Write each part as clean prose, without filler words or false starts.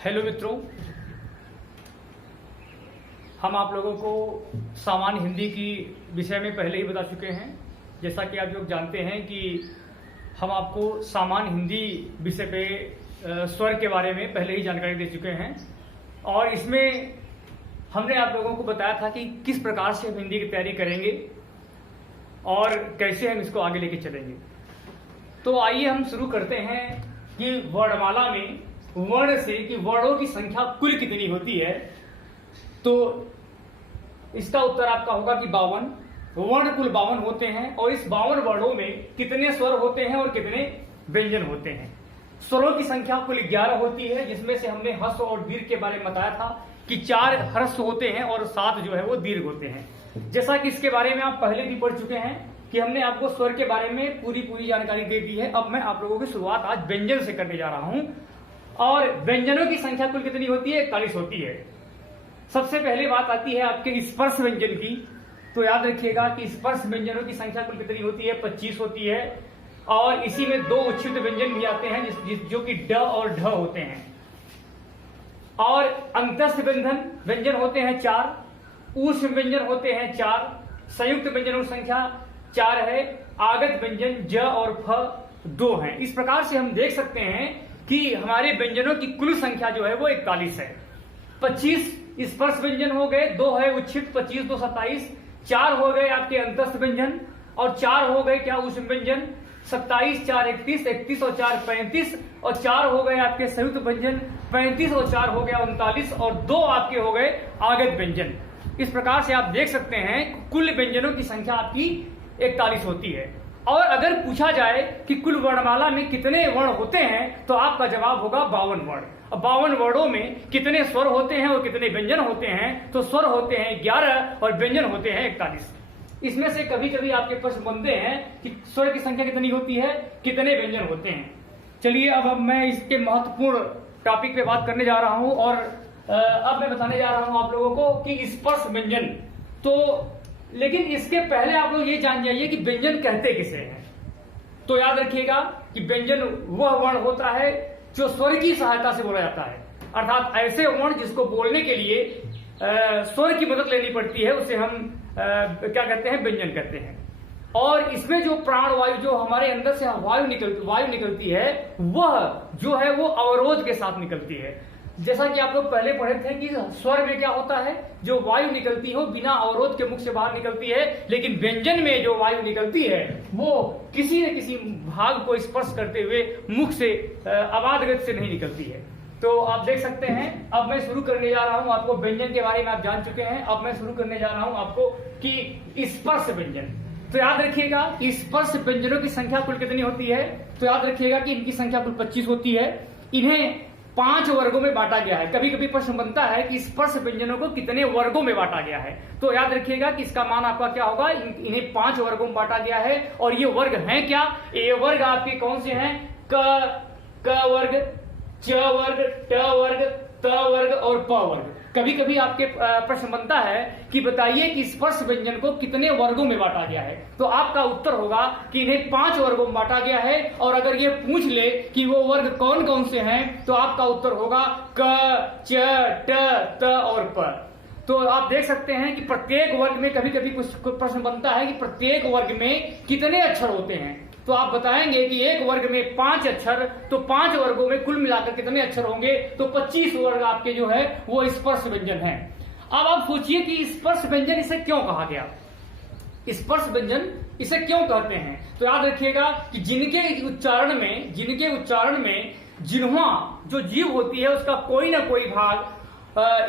Hello मित्रों, हम आप लोगों को सामान्य हिंदी की विषय में पहले ही बता चुके हैं। जैसा कि आप लोग जानते हैं कि हम आपको सामान्य हिंदी विषय पे स्वर के बारे में पहले ही जानकारी दे चुके हैं और इसमें हमने आप लोगों को बताया था कि किस प्रकार से हम हिंदी की तैयारी करेंगे और कैसे हम इसको आगे लेके चलेंगे। तो आइए हम शुरू करते हैं कि वर्णमाला में वर्ण से कि वर्णों की संख्या कुल कितनी होती है। तो इसका उत्तर आपका होगा कि 52 वर्ण कुल 52 होते हैं और इस 52 वर्णों में कितने स्वर होते हैं और कितने व्यंजन होते हैं। स्वरों की संख्या कुल 11 होती है, जिसमें से हमने ह्रस्व और दीर्घ के बारे में बताया था कि 4 ह्रस्व होते हैं और 7 जो है वो दीर्घ होते हैं। जैसा कि इसके बारे में आप पहले भी पढ़ चुके हैं कि हमने आपको स्वर के बारे में पूरी जानकारी दे दी है। अब मैं आप लोगों की शुरुआत आज व्यंजन से करने जा रहा हूं और व्यंजनों की संख्या कुल कितनी होती है? 41 होती है। सबसे पहले बात आती है आपके स्पर्श व्यंजन की। तो याद रखिएगा कि स्पर्श व्यंजनों की संख्या कुल कितनी होती है? 25 होती है और इसी में 2 उच्छिष्ट व्यंजन भी आते हैं जो कि ड और ढ होते हैं। और अंतस्थ व्यंजन होते हैं 4, ऊष्म व्यंजन होते हैं 4, संयुक्त व्यंजनों की संख्या 4 है, आगत व्यंजन ज और फ 2 हैं। इस प्रकार से हम देख सकते हैं कि हमारे व्यंजनों की कुल संख्या जो है वो 41 है। 25 स्पर्श व्यंजन हो गए, 2 है उच्छिष्ट, 25 2 27, 4 हो गए आपके अंतस्थ व्यंजन और 4 हो गए क्या ऊष्म व्यंजन, 27 4 31, 31 और 4 35 और 4 हो गए आपके संयुक्त व्यंजन, 35 और 4 हो गया 39 और 2 आपके हो गए आगत व्यंजन। इस प्रकार से आप देख सकते हैं कुल व्यंजनों की संख्या आपकी 41 होती है। और अगर पूछा जाए कि कुल वर्णमाला में कितने वर्ण होते हैं तो आपका जवाब होगा 52 वर्ण। अब 52 वर्णों में कितने स्वर होते हैं और कितने व्यंजन होते हैं? तो स्वर होते हैं 11 और व्यंजन होते हैं 41। इसमें से कभी कभी आपके प्रश्न बनते हैं कि स्वर की संख्या कितनी होती है, कितने व्यंजन होते हैं। चलिए अब मैं इसके महत्वपूर्ण टॉपिक पे बात करने जा रहा हूं और अब मैं बताने जा रहा हूं आप लोगों को कि स्पर्श व्यंजन। तो लेकिन इसके पहले आप लोग ये जान जाइए कि व्यंजन कहते किसे हैं। तो याद रखिएगा कि व्यंजन वह वर्ण होता है जो स्वर की सहायता से बोला जाता है, अर्थात ऐसे वर्ण जिसको बोलने के लिए स्वर की मदद लेनी पड़ती है उसे हम क्या कहते हैं? व्यंजन कहते हैं। और इसमें जो प्राण वायु जो हमारे अंदर से वायु निकलती है वह जो है वो अवरोध के साथ निकलती है। जैसा कि आप लोग पहले पढ़े थे कि स्वर में क्या होता है, जो वायु निकलती हो बिना अवरोध के मुख से बाहर निकलती है, लेकिन व्यंजन में जो वायु निकलती है वो किसी न किसी भाग को स्पर्श करते हुए मुख से अबाध गति से नहीं निकलती है। तो आप देख सकते हैं अब मैं शुरू करने जा रहा हूं आपको व्यंजन के बारे में आप जान चुके हैं। अब मैं शुरू करने जा रहा हूं आपको कि स्पर्श व्यंजन। तो याद रखिएगा स्पर्श व्यंजनों की संख्या कुल कितनी होती है? तो याद रखिएगा कि इनकी संख्या कुल 25 होती है। इन्हें 5 वर्गों में बांटा गया है। कभी कभी प्रश्न बनता है कि स्पर्श व्यंजनों को कितने वर्गों में बांटा गया है। तो याद रखिएगा कि इसका मान आपका क्या होगा, इन्हें 5 वर्गों में बांटा गया है। और ये वर्ग हैं क्या? ये वर्ग आपके कौन से हैं? क वर्ग, च वर्ग, ट वर्ग, त वर्ग और प वर्ग। कभी कभी आपके प्रश्न बनता है कि बताइए कि स्पर्श व्यंजन को कितने वर्गों में बांटा गया है। तो आपका उत्तर होगा कि इन्हें 5 वर्गों में बांटा गया है। और अगर ये पूछ ले कि वो वर्ग कौन कौन से हैं तो आपका उत्तर होगा क, च, ट, त और प। तो आप देख सकते हैं कि प्रत्येक वर्ग में कभी कभी कुछ प्रश्न बनता है कि प्रत्येक वर्ग में कितने अक्षर होते हैं। तो आप बताएंगे कि एक वर्ग में 5 अक्षर, तो 5 वर्गों में कुल मिलाकर कितने अक्षर होंगे? तो 25 वर्ग आपके जो है वो स्पर्श व्यंजन है। अब आप सोचिए कि स्पर्श व्यंजन इसे क्यों कहा गया, स्पर्श व्यंजन इसे क्यों कहते हैं? तो याद रखिएगा कि जिनके उच्चारण में जिन्ह्वा जो जीव होती है उसका कोई ना कोई भाग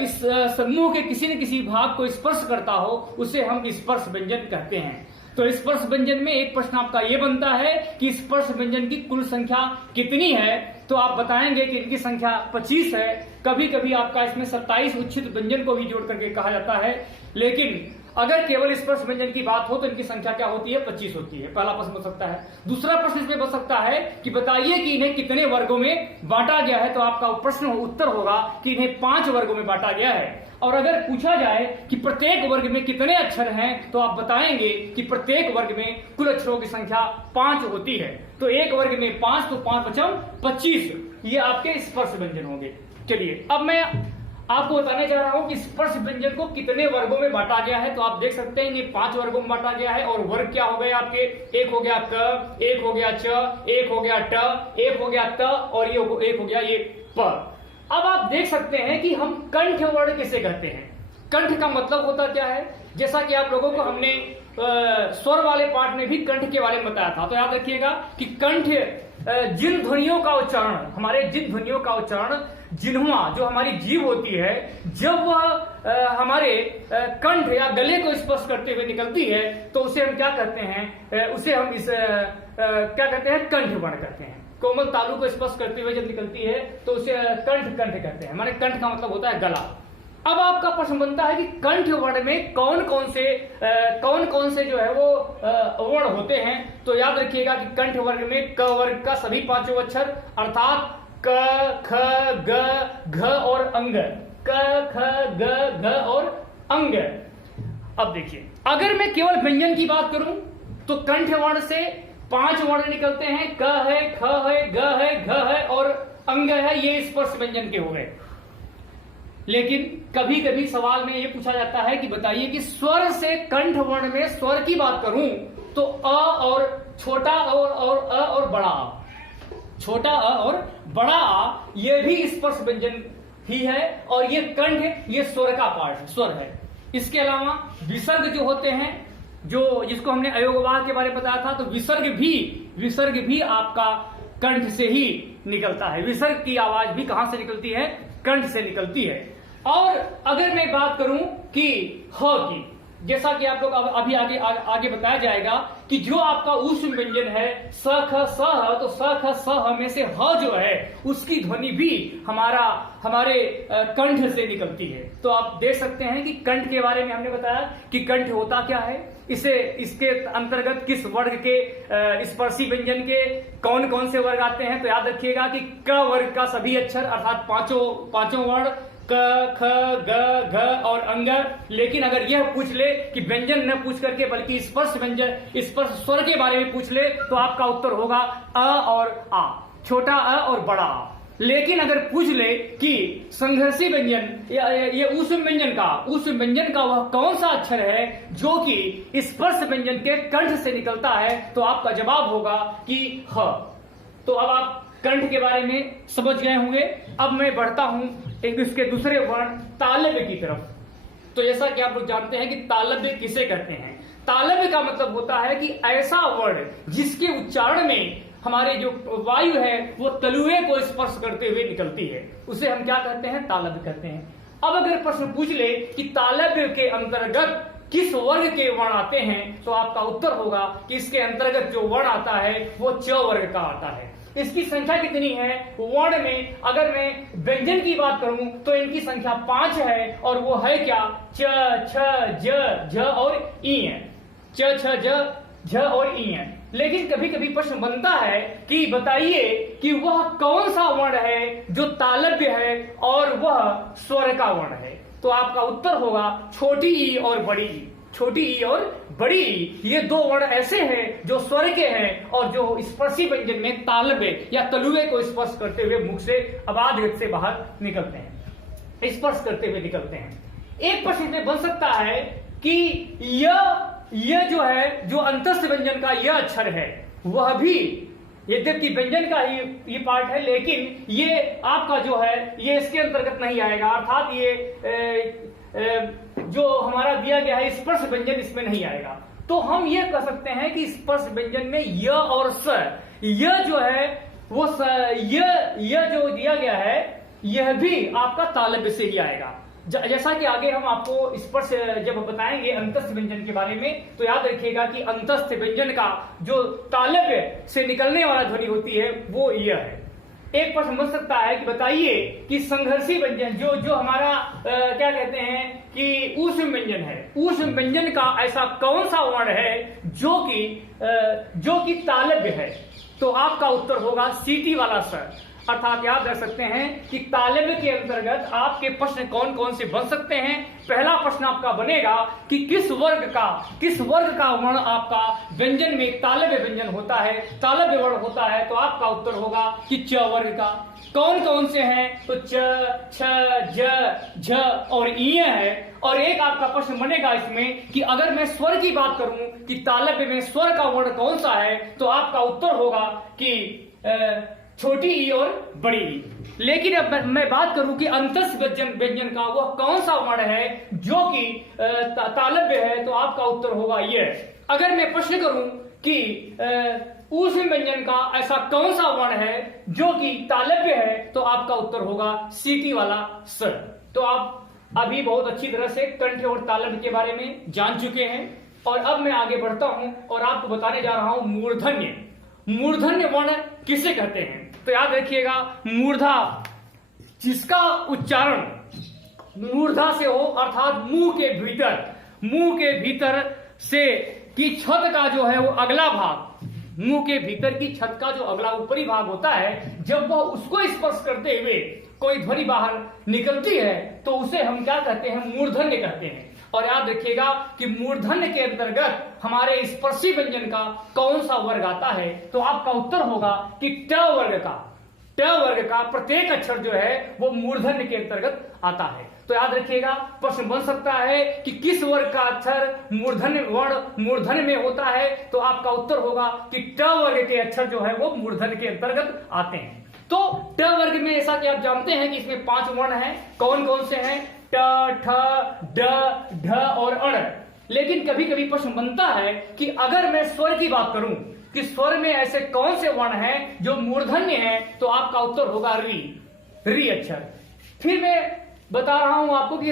इस समूह के किसी न किसी भाग को स्पर्श करता हो उसे हम स्पर्श व्यंजन कहते हैं। तो स्पर्श व्यंजन में एक प्रश्न आपका ये बनता है कि स्पर्श व्यंजन की कुल संख्या कितनी है? तो आप बताएंगे कि इनकी संख्या 25 है। कभी कभी आपका इसमें 27 उच्छिष्ट व्यंजन को भी जोड़ करके कहा जाता है, लेकिन अगर केवल स्पर्श व्यंजन की बात हो तो इनकी संख्या क्या होती है? 25 होती है। पहला प्रश्न बन सकता है। दूसरा प्रश्न इसमें बन सकता है कि बताइए कि इन्हें कितने वर्गों में बांटा गया है। तो आपका प्रश्न उत्तर होगा कि इन्हें 5 वर्गों में बांटा गया है। और अगर पूछा जाए कि प्रत्येक वर्ग में कितने अक्षर हैं तो आप बताएंगे कि प्रत्येक वर्ग में कुल अक्षरों की संख्या 5 होती है। तो एक वर्ग में 5 तो 5 5 25 ये आपके स्पर्श व्यंजन होंगे। चलिए अब मैं आपको बताने जा रहा हूं कि स्पर्श व्यंजन को कितने वर्गों में बांटा गया है। तो आप देख सकते हैं ये 5 वर्गों में बांटा गया है और वर्ग क्या हो गए आपके, एक हो गया क, एक हो गया च, एक हो गया ट, एक हो गया त और ये एक हो गया ये प। अब आप देख सकते हैं कि हम कंठ वर्ण किसे कहते हैं। कंठ का मतलब होता क्या है, जैसा कि आप लोगों को हमने स्वर वाले पाठ में भी कंठ के बारे में बताया था। तो याद रखिएगा कि कंठ जिन ध्वनियों का उच्चारण, हमारे जिन ध्वनियों का उच्चारण जिन्ह्वा जो हमारी जीभ होती है, जब वह हमारे कंठ या गले को स्पर्श करते हुए निकलती है तो उसे हम क्या करते हैं, उसे हम क्या कहते हैं, कंठ वर्ण करते हैं। कोमल तालु को स्पर्श करते हुए जब निकलती है तो उसे कंठ कहते हैं। माने कंठ का मतलब होता है गला। अब आपका प्रश्न बनता है कि कंठ वर्ण में कौन कौन से जो है वो वर्ण होते हैं। तो याद रखिएगा कि कंठ वर्ग में क वर्ग का सभी 5 अक्षर अर्थात क, ख, ग, घ और अंग, क, ख, ग, घ और अंग। अब देखिए अगर मैं केवल व्यंजन की बात करूं तो कंठ वर्ण से 5 वर्ण निकलते हैं, क है, ख है, ग है, घ है और अंग है। ये स्पर्श व्यंजन के हो गए। लेकिन कभी कभी सवाल में ये पूछा जाता है कि बताइए कि स्वर से कंठ वर्ण में स्वर की बात करूं तो अ और छोटा और अ और बड़ा आ, छोटा अ और बड़ा आ ये भी स्पर्श व्यंजन ही है और ये कंठ ये स्वर का पार्ट स्वर है। इसके अलावा विसर्ग जो होते हैं, जो जिसको हमने अयोगवाह के बारे में बताया था, तो विसर्ग भी आपका कंठ से ही निकलता है। विसर्ग की आवाज भी कहां से निकलती है, कंठ से निकलती है। और अगर मैं बात करूं कि ह की, जैसा कि आप लोग अभी आगे बताया जाएगा कि जो आपका ऊष्म व्यंजन है स ख स ह, तो स ख स ह में से ह जो है उसकी ध्वनि भी हमारे कंठ से निकलती है। तो आप देख सकते हैं कि कंठ के बारे में हमने बताया कि कंठ होता क्या है, इसके अंतर्गत किस वर्ग के स्पर्शी व्यंजन के कौन कौन से वर्ग आते हैं। तो याद रखिएगा कि क वर्ग का सभी अक्षर अर्थात पांचों वर्ण क, ख, ग, घ और अंग। लेकिन अगर यह पूछ ले कि व्यंजन न पूछ करके बल्कि स्पर्श स्वर के बारे में पूछ ले तो आपका उत्तर होगा अ और आ, छोटा अ और बड़ा आ। लेकिन अगर पूछ ले कि संघर्षी व्यंजन ये ऊष्म व्यंजन का वह कौन सा अक्षर है जो कि स्पर्श व्यंजन के कंठ से निकलता है, तो आपका जवाब होगा कि ह। तो अब आप कंठ के बारे में समझ गए होंगे। अब मैं बढ़ता हूं इसके दूसरे वर्ण तालव्य की तरफ। तो जैसा कि आप लोग जानते हैं कि तालव्य किसे कहते हैं। तालव्य का मतलब होता है कि ऐसा वर्ण जिसके उच्चारण में हमारे जो वायु है वो तलुए को स्पर्श करते हुए निकलती है, उसे हम क्या कहते हैं, तालव्य कहते हैं। अब अगर प्रश्न पूछ ले कि तालव्य के अंतर्गत किस वर्ग के वर्ण आते हैं, तो आपका उत्तर होगा कि इसके अंतर्गत जो वर्ण आता है वो च वर्ग का आता है। इसकी संख्या कितनी है वर्ण में, अगर मैं व्यंजन की बात करूं तो इनकी संख्या 5 है और वो है क्या, च, छ, ज, झ और ई है। च, छ, ज, झ और ई है। लेकिन कभी कभी प्रश्न बनता है कि बताइए कि वह कौन सा वर्ण है जो तालव्य है और वह स्वर का वर्ण है। तो आपका उत्तर होगा छोटी ई और बड़ी ई। छोटी ई और बड़ी ई ये 2 वर्ण ऐसे हैं जो स्वर के हैं और जो स्पर्शी व्यंजन में तालव्य या तलुए को स्पर्श करते हुए मुख से अबाध से बाहर निकलते हैं, स्पर्श करते हुए निकलते हैं। एक प्रश्न में बन सकता है कि यह जो है जो अंतस्थ व्यंजन का यह अक्षर है वह भी यद्यपि व्यंजन का ही ये पार्ट है, लेकिन ये आपका जो है ये इसके अंतर्गत नहीं आएगा, अर्थात ये जो हमारा दिया गया है स्पर्श व्यंजन इसमें नहीं आएगा। तो हम ये कह सकते हैं कि स्पर्श व्यंजन में य और स, यह जो है वो यह जो दिया गया है यह भी आपका तालव्य से ही आएगा। जैसा कि आगे हम आपको स्पर्श जब बताएंगे अंतस्थ व्यंजन के बारे में, तो याद रखिएगा कि अंतस्थ व्यंजन का जो तालव्य से निकलने वाला ध्वनि होती है वो यह है। एक प्रश्न बन सकता है कि बताइए कि संघर्षी व्यंजन जो हमारा क्या कहते हैं कि ऊष्म व्यंजन है, ऊष्म व्यंजन का ऐसा कौन सा वर्ण है जो कि तालव्य है। तो आपका उत्तर होगा सीटी वाला स्वर। अर्थात याद रख सकते हैं कि तालव्य के अंतर्गत आपके प्रश्न कौन कौन से बन सकते हैं। पहला प्रश्न आपका बनेगा कि किस वर्ग का वर्ण आपका व्यंजन में तालव्य व्यंजन होता है, तालव्य वर्ण होता है। तो आपका उत्तर होगा कि च वर्ग का। कौन कौन से हैं? तो च, छ, ज, झ और इ है। और एक आपका प्रश्न बनेगा इसमें कि अगर मैं स्वर की बात करूं कि तालव्य में स्वर का वर्ण कौन सा है, तो आपका उत्तर होगा कि छोटी ई और बड़ी ई। लेकिन अब मैं बात करूं कि अंतस व्यंजन का वह कौन सा वर्ण है जो कि तालव्य है, तो आपका उत्तर होगा ये। अगर मैं प्रश्न करूं कि ऊष्म व्यंजन का ऐसा कौन सा वर्ण है जो कि तालव्य है, तो आपका उत्तर होगा सीटी वाला स। तो आप अभी बहुत अच्छी तरह से कंठ और तालव्य के बारे में जान चुके हैं। और अब मैं आगे बढ़ता हूं और आपको बताने जा रहा हूं मूर्धन्य। मूर्धन्य वर्ण किसे कहते हैं? तो याद रखिएगा, मूर्धा जिसका उच्चारण मूर्धा से हो, अर्थात मुंह के भीतर से की छत का जो है वो अगला भाग, मुंह के भीतर की छत का जो अगला ऊपरी भाग होता है, जब वह उसको स्पर्श करते हुए कोई ध्वनि बाहर निकलती है तो उसे हम क्या कहते हैं? मूर्धन्य कहते हैं। और याद रखिएगा कि मूर्धन्य के अंतर्गत हमारे स्पर्शी व्यंजन का कौन सा वर्ग आता है, तो आपका उत्तर होगा कि ट वर्ग का प्रत्येक अक्षर जो है वो मूर्धन्य के अंतर्गत आता है। तो याद रखिएगा, प्रश्न बन सकता है कि किस वर्ग का अक्षर मूर्धन्य में होता है, तो आपका उत्तर होगा कि ट वर्ग के अक्षर जो है वो मूर्धन्य के अंतर्गत आते हैं। तो ट वर्ग में ऐसा कि आप जानते हैं कि इसमें 5 वर्ण हैं। कौन कौन से हैं? ट, ठ, ड, ढ और अण। लेकिन कभी कभी प्रश्न बनता है कि अगर मैं स्वर की बात करूं कि स्वर में ऐसे कौन से वर्ण हैं जो मूर्धन्य हैं, तो आपका उत्तर होगा री अक्षर। फिर मैं बता रहा हूं आपको कि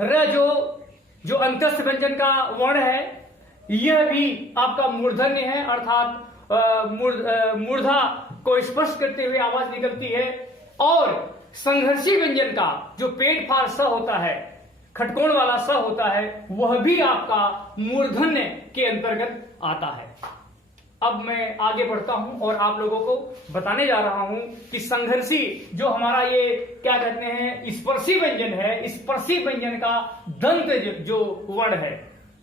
र जो अंतस्थ व्यंजन का वर्ण है, यह भी आपका मूर्धन्य है, अर्थात मूर्धा को स्पर्श करते हुए आवाज निकलती है। और संघर्षी व्यंजन का जो पेट फार स होता है, खटकोण वाला स होता है, वह भी आपका मूर्धन्य के अंतर्गत आता है। अब मैं आगे बढ़ता हूं और आप लोगों को बताने जा रहा हूं कि संघर्षी जो हमारा ये क्या कहते हैं स्पर्शी व्यंजन है, स्पर्शी व्यंजन का दंत जो वर्ण है,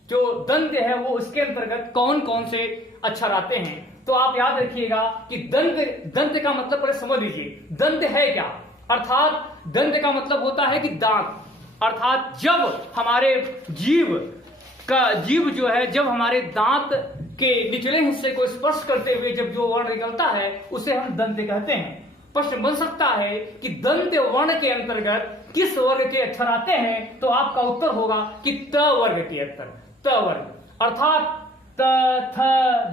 जो दंत है, वो उसके अंतर्गत कौन कौन से अक्षर आते हैं। तो आप याद रखिएगा कि दंत का मतलब पहले समझ लीजिए, दंत है क्या? अर्थात दंत का मतलब होता है कि दांत, अर्थात जब हमारे जीव जो है, जब हमारे दांत के निचले हिस्से को स्पर्श करते हुए जब जो वर्ण निकलता है, उसे हम दंत कहते हैं। प्रश्न बन सकता है कि दंत वर्ण के अंतर्गत किस वर्ग के अक्षर आते हैं, तो आपका उत्तर होगा कि त वर्ग के अक्षर, त वर्ग, अर्थात त, थ,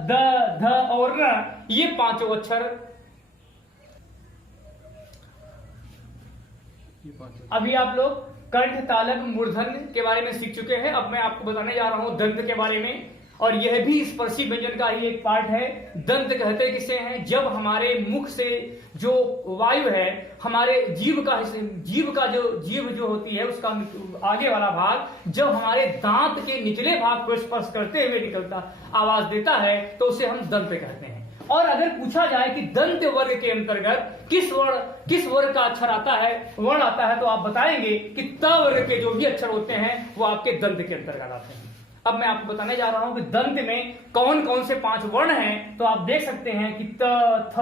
द, ध और न, ये 5 अक्षर। अभी आप लोग कंठ, तालव्य, मूर्धन्य के बारे में सीख चुके हैं। अब मैं आपको बताने जा रहा हूं दंत के बारे में, और यह भी स्पर्शी व्यंजन का ही एक पार्ट है। दंत कहते किसे हैं? जब हमारे मुख से जो वायु है, हमारे जीव जो होती है उसका आगे वाला भाग, जब हमारे दांत के निचले भाग को स्पर्श करते हुए निकलता आवाज देता है, तो उसे हम दंत कहते हैं। और अगर पूछा जाए कि दंत वर्ग के अंतर्गत किस वर्ग का अक्षर आता है, वर्ण आता है, तो आप बताएंगे कि त वर्ग के जो भी अक्षर होते हैं वो आपके दंत के अंतर्गत आते हैं। अब मैं आपको बताने जा रहा हूं कि दंत में कौन कौन से 5 वर्ण हैं। तो आप देख सकते हैं कि त, थ,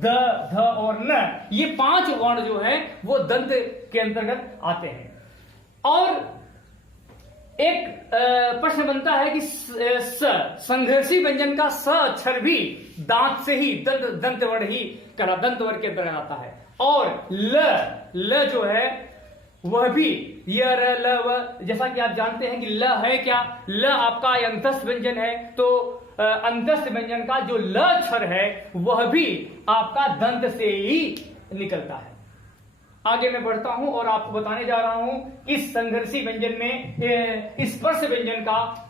द, ध और न, ये 5 वर्ण जो हैं वो दंत के अंतर्गत आते हैं। और एक प्रश्न बनता है कि संघर्षी व्यंजन का स अक्षर भी दांत से ही दंत वर्ग के अंतर्गत आता है। और ल जो है वह भी य, र, ल, व, जैसा कि आप जानते हैं कि ल है क्या? ल आपका अंतस्थ व्यंजन है, तो अंतस्थ व्यंजन का जो ल अक्षर है वह भी आपका दंत से ही निकलता है। आगे मैं बढ़ता हूं और आपको बताने जा रहा हूं इस संघर्षी व्यंजन में स्पर्श व्यंजन का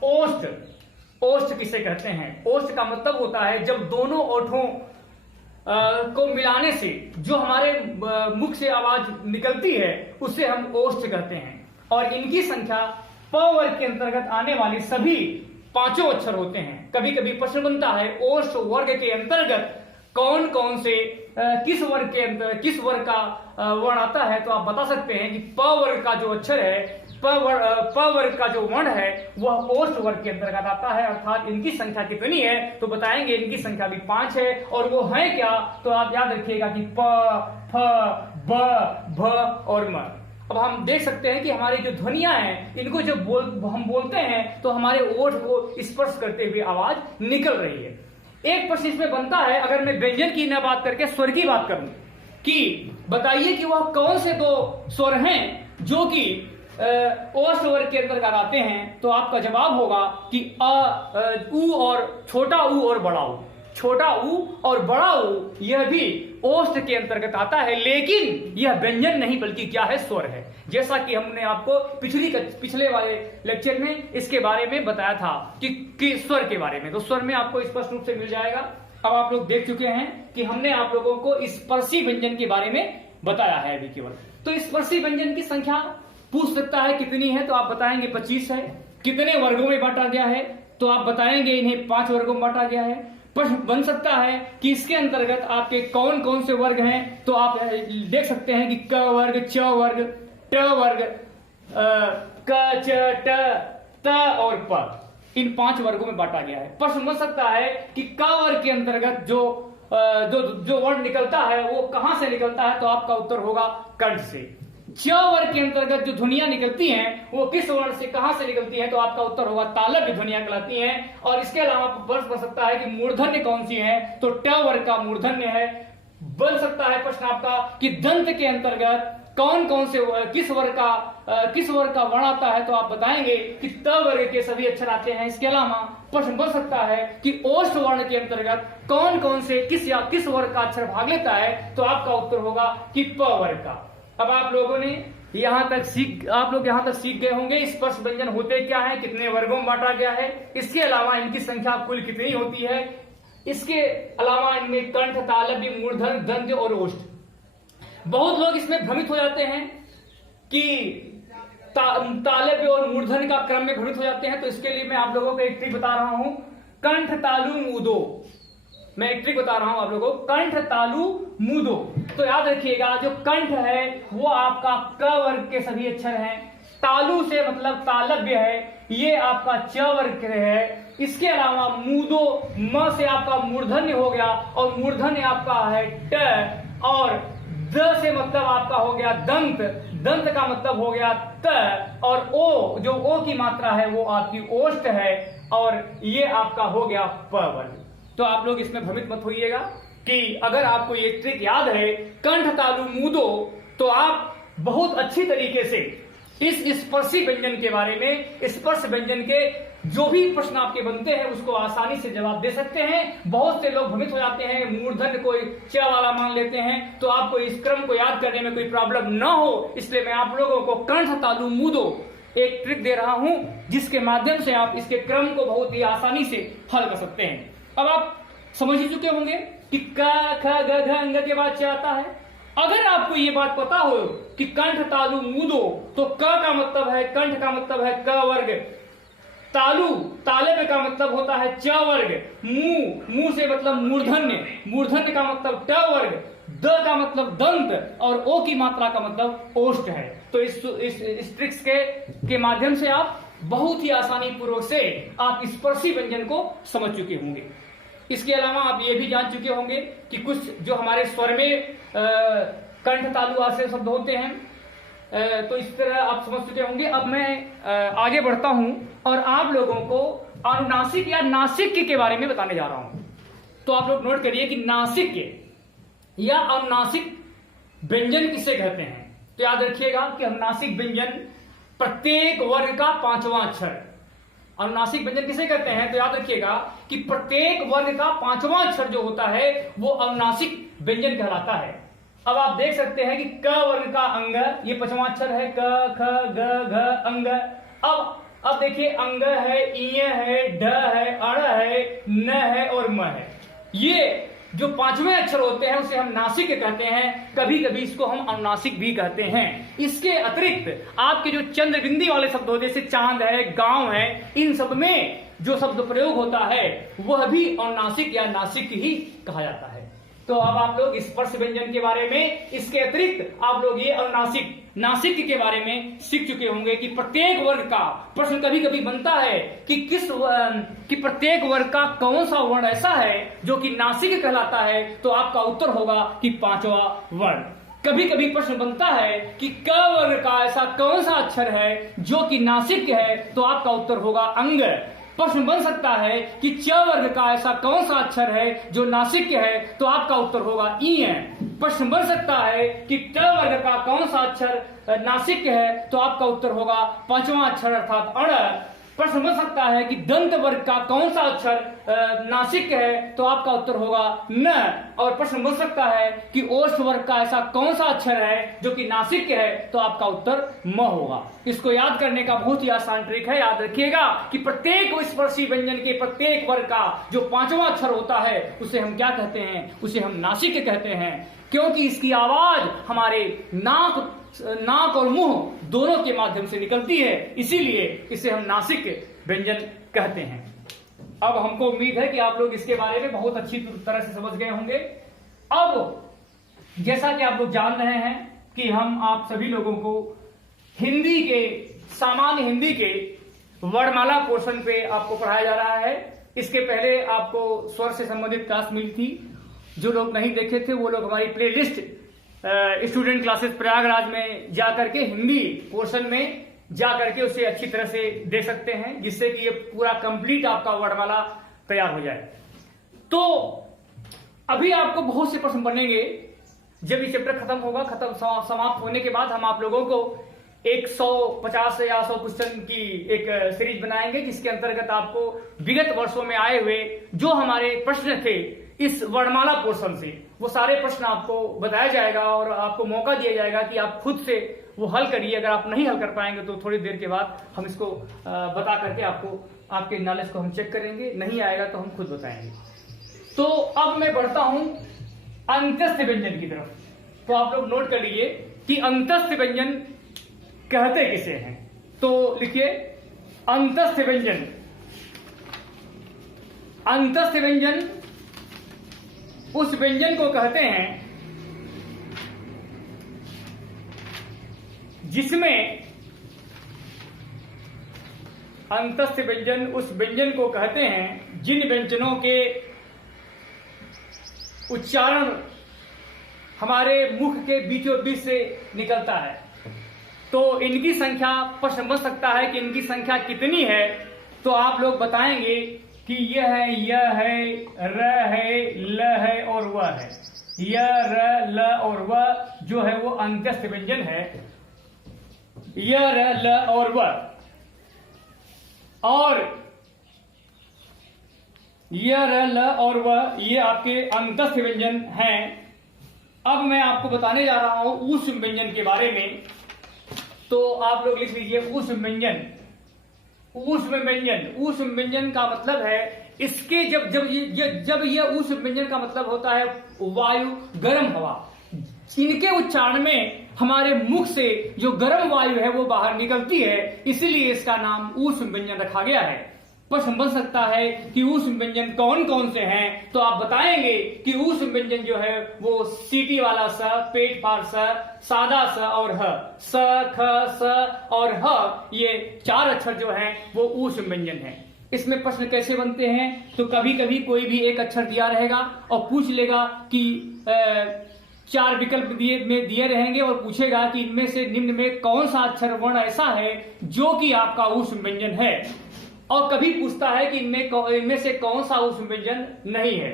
ओष्ठ किसे कहते हैं? ओष्ठ का मतलब होता है जब दोनों ओठों को मिलाने से जो हमारे मुख से आवाज निकलती है उसे हम ओष्ठ कहते हैं। और इनकी संख्या प वर्ग के अंतर्गत आने वाली सभी 5 अक्षर होते हैं। कभी कभी प्रश्न बनता है ओष्ठ वर्ग के अंतर्गत कौन कौन से किस वर्ग का वर्ण आता है, तो आप बता सकते हैं कि प वर्ग का जो अक्षर है प वर्ग का जो वर्ण है वह ओष्ठ वर्ग के अंतर्गत आता है, अर्थात इनकी संख्या कितनी है तो बताएंगे इनकी संख्या भी 5 है। और वो है क्या, तो आप याद रखिएगा कि प, फ, ब, भ और म। अब हम देख सकते हैं कि हमारी जो ध्वनियां हैं इनको जब हम बोलते हैं तो हमारे ओठ को स्पर्श करते हुए आवाज निकल रही है। एक प्रश्न इसमें बनता है, अगर मैं व्यंजन की न बात करके स्वर की बात करूं कि बताइए कि वह कौन से दो स्वर हैं जो कि ओष्ठ वर्ग के अंतर्गत आते हैं, तो आपका जवाब होगा कि उ और छोटा उ और बड़ा उ। छोटा उ और बड़ा उ यह भी ओष्ठ के अंतर्गत आता है, लेकिन यह व्यंजन नहीं बल्कि क्या है, स्वर है। जैसा कि हमने आपको पिछले वाले लेक्चर में इसके बारे में बताया था कि स्वर के बारे में, तो स्वर में आपको स्पष्ट रूप से मिल जाएगा। अब आप लोग देख चुके हैं कि हमने आप लोगों को स्पर्शी व्यंजन के बारे में बताया है अभी केवल। तो स्पर्शी व्यंजन की संख्या पूछ सकता है कितनी है, तो आप बताएंगे 25 है। कितने वर्गों में बांटा गया है, तो आप बताएंगे इन्हें 5 वर्गों में बांटा गया है। प्रश्न बन सकता है कि इसके अंतर्गत आपके कौन कौन से वर्ग हैं, तो आप देख सकते हैं कि क वर्ग, च वर्ग, ट वर्ग, क, च, ट, त और प, इन 5 वर्गों में बांटा गया है। प्रश्न बन सकता है कि क वर्ग के अंतर्गत जो वर्ण निकलता है वो कहां से निकलता है, तो आपका उत्तर होगा कंठ से। च वर्ग के अंतर्गत जो ध्वनियां निकलती हैं वो किस वर्ण से कहां से निकलती हैं, तो आपका उत्तर होगा तालव्य ध्वनियां कहलाती हैं। और इसके अलावा प्रश्न बन सकता है कि मूर्धन्य कौन सी है, तो ट वर्ग का मूर्धन्य है। बन सकता है प्रश्न आपका कि दंत के अंतर्गत कौन कौन से किस वर्ग का वर्ण आता है, तो आप बताएंगे कि त वर्ग के सभी अक्षर आते हैं। इसके अलावा प्रश्न बन सकता है कि ओष्ठ वर्ण के अंतर्गत कौन कौन से किस वर्ग का अक्षर भाग लेता है, तो आपका उत्तर होगा कि प वर्ग का। अब आप लोग यहां तक सीख गए होंगे स्पर्श व्यंजन होते क्या है, कितने वर्गों में बांटा गया है, इसके अलावा इनकी संख्या कुल कितनी होती है, इसके अलावा इनमें कंठ, तालव्य, मूर्धन्य, दंत और ओष्ठ। बहुत लोग इसमें भ्रमित हो जाते हैं कि तालव्य और मूर्धन्य का क्रम में भ्रमित हो जाते हैं, तो इसके लिए मैं आप लोगों को एक ट्रिक बता रहा हूं, कंठ तालु मूदो। मैं एक ट्रिक बता रहा हूं आप लोगों को, कंठ तालु मूदो। तो याद रखिएगा जो कंठ है वो आपका क वर्ग के सभी अक्षर हैं, तालु से मतलब तालव्य है, ये आपका च वर्ग के है। इसके अलावा मूदो, म से आपका मूर्धन्य हो गया और मूर्धन्य आपका है ट, और द से मतलब आपका हो गया दंत, दंत का मतलब हो गया त, और ओ जो ओ की मात्रा है वो आपकी ओष्ठ है, और ये आपका हो गया प वर्ग। तो आप लोग इसमें भ्रमित मत होइएगा कि अगर आपको ये ट्रिक याद है कंठ तालु मूदो, तो आप बहुत अच्छी तरीके से इस स्पर्शी व्यंजन के बारे में, स्पर्श व्यंजन के जो भी प्रश्न आपके बनते हैं उसको आसानी से जवाब दे सकते हैं। बहुत से लोग भ्रमित हो जाते हैं, मूर्धन्य को च वाला मान लेते हैं, तो आपको इस क्रम को याद करने में कोई प्रॉब्लम न हो, इसलिए मैं आप लोगों को कंठ तालु मूदो एक ट्रिक दे रहा हूं जिसके माध्यम से आप इसके क्रम को बहुत ही आसानी से हल कर सकते हैं। अब आप समझ ही चुके होंगे कि क, ख, ग, घ, अंग के बाद क्या आता है। अगर आपको ये बात पता हो कि कंठ तालु मूदो, तो क का मतलब है, कंठ का मतलब है क वर्ग, तालु तालव्य का मतलब होता है च वर्ग, मुंह से मतलब मूर्धन्य, मूर्धन्य का मतलब ट वर्ग, द का मतलब दंत, और ओ की मात्रा का मतलब ओष्ठ है। तो इस ट्रिक्स के माध्यम से आप बहुत ही आसानी पूर्वक से आप स्पर्शी व्यंजन को समझ चुके होंगे। इसके अलावा आप ये भी जान चुके होंगे कि कुछ जो हमारे स्वर में कंठ तालु आश्रय शब्द होते हैं, तो इस तरह आप समझ चुके होंगे। अब मैं आगे बढ़ता हूं और आप लोगों को अनुनासिक या नासिक के बारे में बताने जा रहा हूं। तो आप लोग नोट करिए कि नासिक या अनुनासिक व्यंजन किसे कहते हैं। तो याद रखिएगा कि अनुनासिक व्यंजन प्रत्येक वर्ग का 5वां अक्षर। अनुनासिक व्यंजन किसे कहते हैं, तो याद रखिएगा कि प्रत्येक वर्ग का 5वां अक्षर जो होता है वो अनुनासिक व्यंजन कहलाता है। अब आप देख सकते हैं कि क वर्ग का अंग, ये 5वां अक्षर है, क, ख, ग, घ, अंग। अब देखिए अंग है, इ है, ढ है, अड़ है, न है और म है। ये जो 5वें अक्षर होते हैं उसे हम नासिक कहते हैं, कभी कभी इसको हम अनुनासिक भी कहते हैं। इसके अतिरिक्त आपके जो चंद्र बिंदी वाले शब्द होते हैं, जैसे चांद है, गांव है, इन सब में जो शब्द प्रयोग होता है वह भी अनुनासिक या नासिक ही कहा जाता है। तो अब आप लोग स्पर्श व्यंजन के बारे में, इसके अतिरिक्त आप लोग ये अनुनासिक, नासिक के बारे में सीख चुके होंगे कि प्रत्येक वर्ग का प्रश्न कभी कभी बनता है कि प्रत्येक वर्ग का कौन सा वर्ण ऐसा है जो कि नासिक कहलाता है, तो आपका उत्तर होगा कि पांचवा वर्ण। कभी कभी प्रश्न बनता है कि क वर्ग का ऐसा कौन सा अक्षर है जो कि नासिक है, तो आपका उत्तर होगा अंग। प्रश्न बन सकता है कि च वर्ग का ऐसा कौन सा अक्षर है जो नासिक है, तो आपका उत्तर होगा ई है। प्रश्न बन सकता है कि ट वर्ग का कौन सा अक्षर नासिक है, तो आपका उत्तर होगा पांचवा अक्षर अर्थात अण। प्रश्न बन सकता है कि दंत वर्ग का कौन सा अक्षर नासिक है, तो आपका उत्तर होगा न। और प्रश्न बन सकता है कि ओष्ठ वर्ग का ऐसा कौन सा अक्षर है जो कि नासिक है, तो आपका उत्तर म होगा। इसको याद करने का बहुत ही आसान ट्रिक है। याद रखिएगा कि प्रत्येक स्पर्शी व्यंजन के प्रत्येक वर्ग का जो पांचवा अक्षर होता है उसे हम क्या कहते हैं, उसे हम नासिक कहते हैं, क्योंकि इसकी आवाज हमारे नाक और मुंह दोनों के माध्यम से निकलती है, इसीलिए इसे हम नासिक व्यंजन कहते हैं। अब हमको उम्मीद है कि आप लोग इसके बारे में बहुत अच्छी तरह से समझ गए होंगे। अब जैसा कि आप लोग जान रहे हैं कि हम आप सभी लोगों को हिंदी के, सामान्य हिंदी के वर्णमाला पोर्शन पे आपको पढ़ाया जा रहा है। इसके पहले आपको स्वर से संबंधित क्लास मिली थी। जो लोग नहीं देखे थे वो लोग हमारी प्लेलिस्ट स्टूडेंट क्लासेस प्रयागराज में जाकर के हिंदी पोर्शन में जाकर के उसे अच्छी तरह से दे सकते हैं, जिससे कि ये पूरा कंप्लीट आपका वर्णमाला तैयार हो जाए। तो अभी आपको बहुत से प्रश्न बनेंगे। जब ये चैप्टर खत्म होगा, समाप्त होने के बाद हम आप लोगों को 150 या 100 क्वेश्चन की एक सीरीज बनाएंगे, जिसके अंतर्गत आपको विगत वर्षों में आए हुए जो हमारे प्रश्न थे इस वर्णमाला पोर्शन से, वो सारे प्रश्न आपको बताया जाएगा और आपको मौका दिया जाएगा कि आप खुद से वो हल करिए। अगर आप नहीं हल कर पाएंगे तो थोड़ी देर के बाद हम इसको बता करके आपको, आपके नॉलेज को हम चेक करेंगे। नहीं आएगा तो हम खुद बताएंगे। तो अब मैं बढ़ता हूं अंतस्थ व्यंजन की तरफ। तो आप लोग नोट कर लीजिए कि अंतस्थ व्यंजन कहते किसे हैं। तो लिखिए अंतस्थ व्यंजन। अंतस्थ व्यंजन उस व्यंजन को कहते हैं जिसमें, अंतस्थ व्यंजन उस व्यंजन को कहते हैं जिन व्यंजनों के उच्चारण हमारे मुख के बीचों बीच से निकलता है। तो इनकी संख्या, प्रश्न बन सकता है कि इनकी संख्या कितनी है, तो आप लोग बताएंगे कि यह है, र है, ल है और वह है। य, र, ल और वह जो है वो अंत्यस्थ व्यंजन है। य, र, ल और वह, और य, र, ल और वह ये आपके अंतस्थ व्यंजन हैं। अब मैं आपको बताने जा रहा हूं ऊष्म व्यंजन के बारे में। तो आप लोग लिख लीजिए ऊष्म व्यंजन। ऊष्म व्यंजन, ऊष्म व्यंजन का मतलब है इसके जब ये ऊष्म व्यंजन का मतलब होता है वायु, गर्म हवा। इनके उच्चारण में हमारे मुख से जो गर्म वायु है वो बाहर निकलती है, इसीलिए इसका नाम ऊष्म व्यंजन रखा गया है। प्रश्न बन सकता है कि ऊष्म व्यंजन कौन कौन से हैं, तो आप बताएंगे कि ऊष्म व्यंजन जो है वो सीटी वाला स, पेट फार स, सादा स और ह, स, ख, स और ह, ये 4 अक्षर जो हैं वो ऊष्म व्यंजन हैं। इसमें प्रश्न कैसे बनते हैं, तो कभी कभी कोई भी एक अक्षर दिया रहेगा और पूछ लेगा कि 4 विकल्प दिए रहेंगे और पूछेगा कि इनमें से निम्न में कौन सा अक्षर वर्ण ऐसा है जो कि आपका ऊष्म व्यंजन है, और कभी पूछता है कि इनमें से कौन सा ऊष्म व्यंजन नहीं है।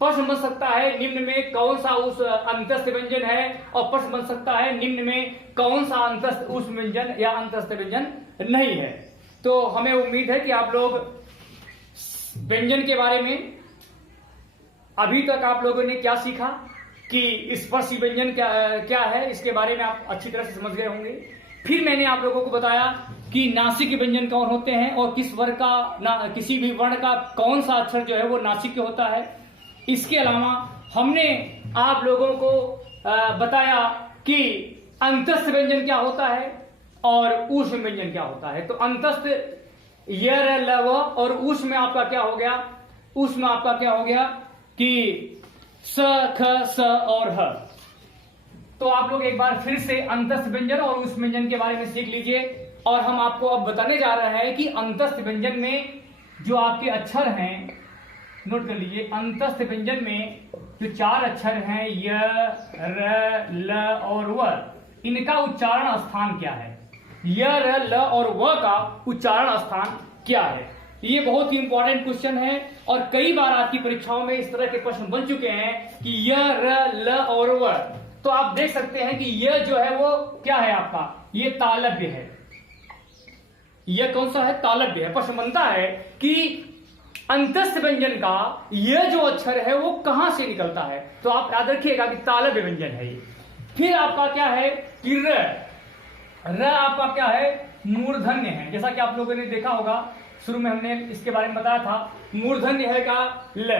प्रश्न बन सकता है निम्न में कौन सा अंतस्थ व्यंजन है, और प्रश्न बन सकता है निम्न में कौन सा अंतस्थ ऊष्म व्यंजन या अंतस्थ व्यंजन नहीं है। तो हमें उम्मीद है कि आप लोग व्यंजन के बारे में अभी तक आप लोगों ने क्या सीखा कि स्पर्शी व्यंजन क्या है, इसके बारे में आप अच्छी तरह से समझ गए होंगे। फिर मैंने आप लोगों को बताया कि नासिक व्यंजन कौन होते हैं और किस वर्ग का, किसी भी वर्ण का कौन सा अक्षर जो है वो नासिक होता है। इसके अलावा हमने आप लोगों को बताया कि अंतस्थ व्यंजन क्या होता है और ऊष्म व्यंजन क्या होता है। तो अंतस्थ य, र, ल, व, और ऊष्म में आपका क्या हो गया, ऊष्म आपका क्या हो गया कि स, ख, स और ह। तो आप लोग एक बार फिर से अंतस्थ व्यंजन और उस व्यंजन के बारे में सीख लीजिए। और हम आपको अब बताने जा रहे हैं कि अंतस्थ व्यंजन में जो आपके अक्षर हैं, नोट कर लीजिए, अंतस्थ व्यंजन में जो 4 अक्षर हैं य, र, ल और व, इनका उच्चारण स्थान क्या है? य, र, ल और व का उच्चारण स्थान क्या है? ये बहुत ही इंपॉर्टेंट क्वेश्चन है और कई बार आपकी परीक्षाओं में इस तरह के प्रश्न बन चुके हैं कि य, र, ल और व। तो आप देख सकते हैं कि यह जो है वो क्या है आपका, ये तालव्य है। यह कौन सा है? तालव्य है। प्रश्न बनता है कि अंतस्थ व्यंजन का यह जो अक्षर है वो कहां से निकलता है? तो आप याद रखिएगा कि तालव्य व्यंजन है ये। फिर आपका क्या है कि र, र आपका क्या है? मूर्धन्य है। जैसा कि आप लोगों ने देखा होगा, शुरू में हमने इसके बारे में बताया था, मूर्धन्य है का ल,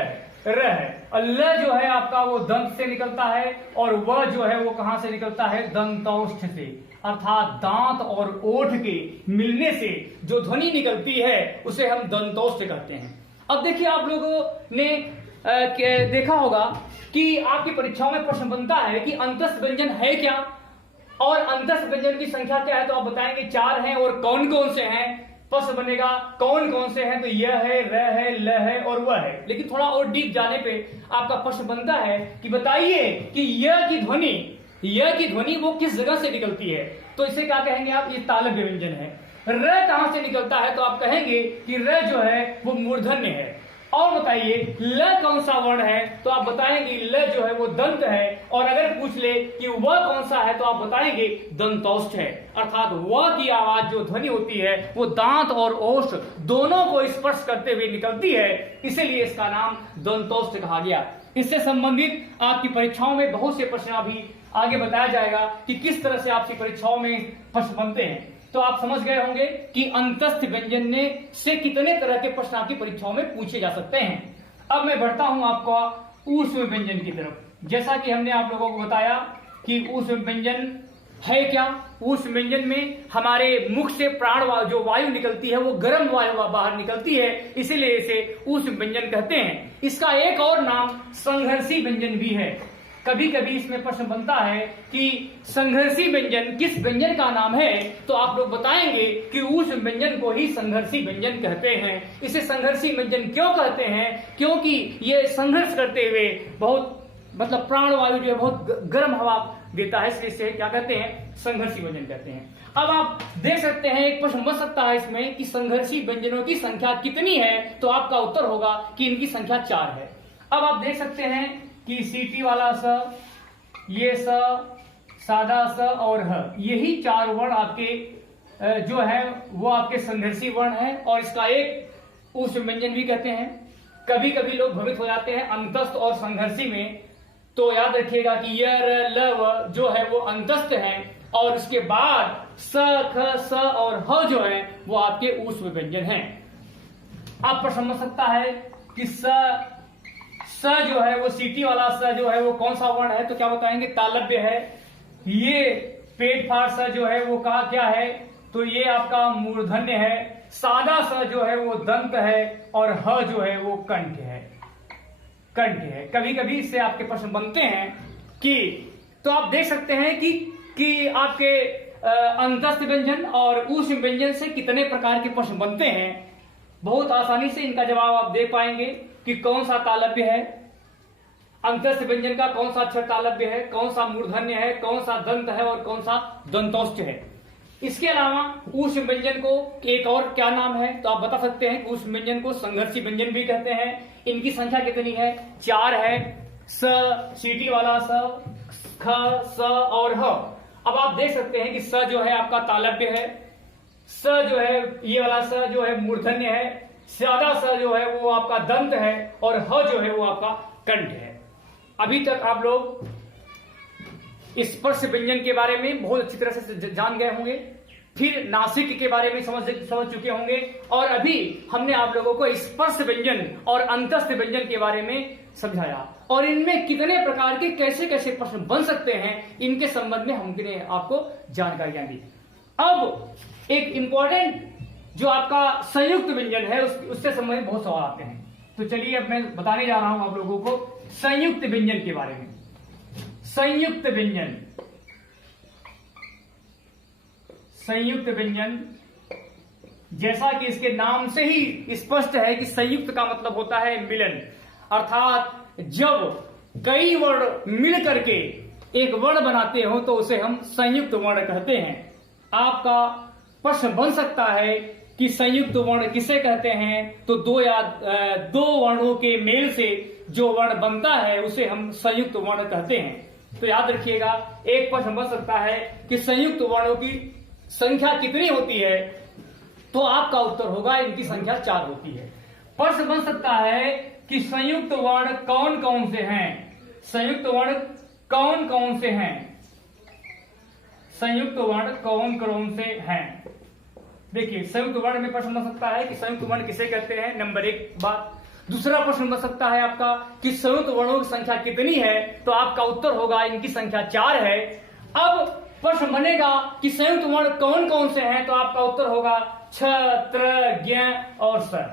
र है, और ल जो है आपका वो दंत से निकलता है और व जो है वो कहां से निकलता है? दंतौष्ठ से, अर्थात दांत और ओठ के मिलने से जो ध्वनि निकलती है उसे हम दंतौष्ठ कहते हैं। अब देखिए, आप लोगों ने देखा होगा कि आपकी परीक्षाओं में प्रश्न बनता है कि अंतस्थ व्यंजन है क्या और अंतस्थ व्यंजन की संख्या क्या है? तो आप बताएंगे 4 हैं और कौन कौन से हैं। प्रश्न बनेगा कौन कौन से हैं? तो यह है, र है, ल है और वह है। लेकिन थोड़ा और डीप जाने पे आपका प्रश्न बनता है कि बताइए कि यह की ध्वनि वो किस जगह से निकलती है? तो इसे क्या कहेंगे आप? ये तालव्य व्यंजन है। र कहां से निकलता है? तो आप कहेंगे कि र जो है वो मूर्धन्य है। और बताइए ल कौन सा वर्ण है? तो आप बताएंगे ल जो है वो दंत है। और अगर पूछ ले कि वह कौन सा है तो आप बताएंगे दंतौष्ठ है। अर्थात वह की आवाज जो ध्वनि होती है वो दांत और ओष्ठ दोनों को स्पर्श करते हुए निकलती है, इसीलिए इसका नाम दंतौष्ठ कहा गया। इससे संबंधित आपकी परीक्षाओं में बहुत से प्रश्न अभी आगे बताया जाएगा कि किस तरह से आपकी परीक्षाओं में प्रश्न बनते हैं। तो आप समझ गए होंगे कि अंतस्थ व्यंजन में से कितने तरह के प्रश्न आपकी परीक्षाओं में पूछे जा सकते हैं। अब मैं बढ़ता हूं आपको ऊष्म व्यंजन की तरफ। जैसा कि हमने आप लोगों को बताया कि ऊष्म व्यंजन है क्या? ऊष्म व्यंजन में हमारे मुख से प्राण जो वायु निकलती है वो गर्म वायु बाहर निकलती है, इसीलिए इसे ऊष्म व्यंजन कहते हैं। इसका एक और नाम संघर्षी व्यंजन भी है। कभी कभी इसमें प्रश्न बनता है कि संघर्षी व्यंजन किस व्यंजन का नाम है? तो आप लोग बताएंगे कि उस व्यंजन को ही संघर्षी व्यंजन कहते हैं। इसे संघर्षी व्यंजन क्यों कहते हैं? क्योंकि ये संघर्ष करते हुए बहुत प्राण वायु जो है बहुत गर्म हवा देता है, इसलिए इसे क्या कहते हैं? संघर्षी व्यंजन कहते हैं। अब आप देख सकते हैं, एक प्रश्न बन सकता है इसमें कि संघर्षी व्यंजनों की संख्या कितनी है? तो आपका उत्तर होगा कि इनकी संख्या 4 है। अब आप देख सकते हैं कि सीटी वाला स, ये स, सादा स और ह, यही 4 वर्ण आपके जो है वो आपके संघर्षी वर्ण है और इसका एक ऊष्म व्यंजन भी कहते हैं। कभी कभी लोग भ्रमित हो जाते हैं अंतस्थ और संघर्षी में, तो याद रखिएगा कि य, र, ल, व जो है वो अंतस्थ है और उसके बाद स, ख, स और ह जो है वो आपके ऊष्म व्यंजन हैं। आप पर समझ सकता है कि स जो है वो सीटी वाला स जो है वो कौन सा वर्ण है? तो क्या बताएंगे? तालव्य है। ये पेट फाड़ स जो है वो कहा क्या है? तो ये आपका मूर्धन्य है। सादा स जो है वो दंत है और ह जो है वो कंठ है। कभी कभी इससे आपके प्रश्न बनते हैं कि, तो आप देख सकते हैं कि आपके अंतस्थ व्यंजन और ऊष्म व्यंजन से कितने प्रकार के प्रश्न बनते हैं। बहुत आसानी से इनका जवाब आप दे पाएंगे कि कौन सा तालव्य है, अंतस्थ व्यंजन का कौन सा अक्षर तालव्य है, कौन सा मूर्धन्य है, कौन सा दंत है और कौन सा दंतौष्ठ है। इसके अलावा ऊष्म व्यंजन को एक और क्या नाम है? तो आप बता सकते हैं कि ऊष्म व्यंजन को संघर्षी व्यंजन भी कहते हैं। इनकी संख्या कितनी है? 4 है। स, सीटी वाला स, ख, स और ह। अब आप देख सकते हैं कि स जो है आपका तालव्य है, स जो है ये वाला स जो है मूर्धन्य है, सादा स जो है वो आपका दंत है और ह जो है वो आपका कंठ है। अभी तक आप लोग स्पर्श व्यंजन के बारे में बहुत अच्छी तरह से जान गए होंगे, फिर नासिक के बारे में समझ चुके होंगे और अभी हमने आप लोगों को स्पर्श व्यंजन और अंतस्थ व्यंजन के बारे में समझाया और इनमें कितने प्रकार के कैसे कैसे प्रश्न बन सकते हैं इनके संबंध में हमने आपको जानकारियां दी। अब एक इंपॉर्टेंट जो आपका संयुक्त व्यंजन है उससे संबंधित बहुत सवाल आते हैं। तो चलिए अब मैं बताने जा रहा हूं आप लोगों को संयुक्त व्यंजन के बारे में। संयुक्त व्यंजन, संयुक्त व्यंजन जैसा कि इसके नाम से ही स्पष्ट है कि संयुक्त का मतलब होता है मिलन, अर्थात जब कई वर्ण मिल करके एक वर्ण बनाते हो तो उसे हम संयुक्त वर्ण कहते हैं। आपका प्रश्न बन सकता है कि संयुक्त वर्ण किसे कहते हैं, तो दो वर्णों के मेल से जो वर्ण बनता है उसे हम संयुक्त वर्ण कहते हैं। तो याद रखिएगा, एक प्रश्न बन सकता है कि संयुक्त वर्णों की संख्या कितनी होती है, तो आपका उत्तर होगा इनकी संख्या 4 होती है। प्रश्न बन सकता है कि संयुक्त वर्ण कौन कौन से हैं, संयुक्त वर्ण कौन कौन से हैं, संयुक्त वर्ण कौन कौन से हैं। देखिए, संयुक्त वर्ण में प्रश्न बन सकता है कि संयुक्त वर्ण किसे कहते हैं, नंबर 1 बात। दूसरा प्रश्न बन सकता है आपका कि संयुक्त वर्णों की संख्या कितनी है, तो आपका उत्तर होगा इनकी संख्या 4 है। अब प्रश्न बनेगा कि संयुक्त वर्ण कौन कौन से हैं, तो आपका उत्तर होगा छ, त्र, ज्ञ और स।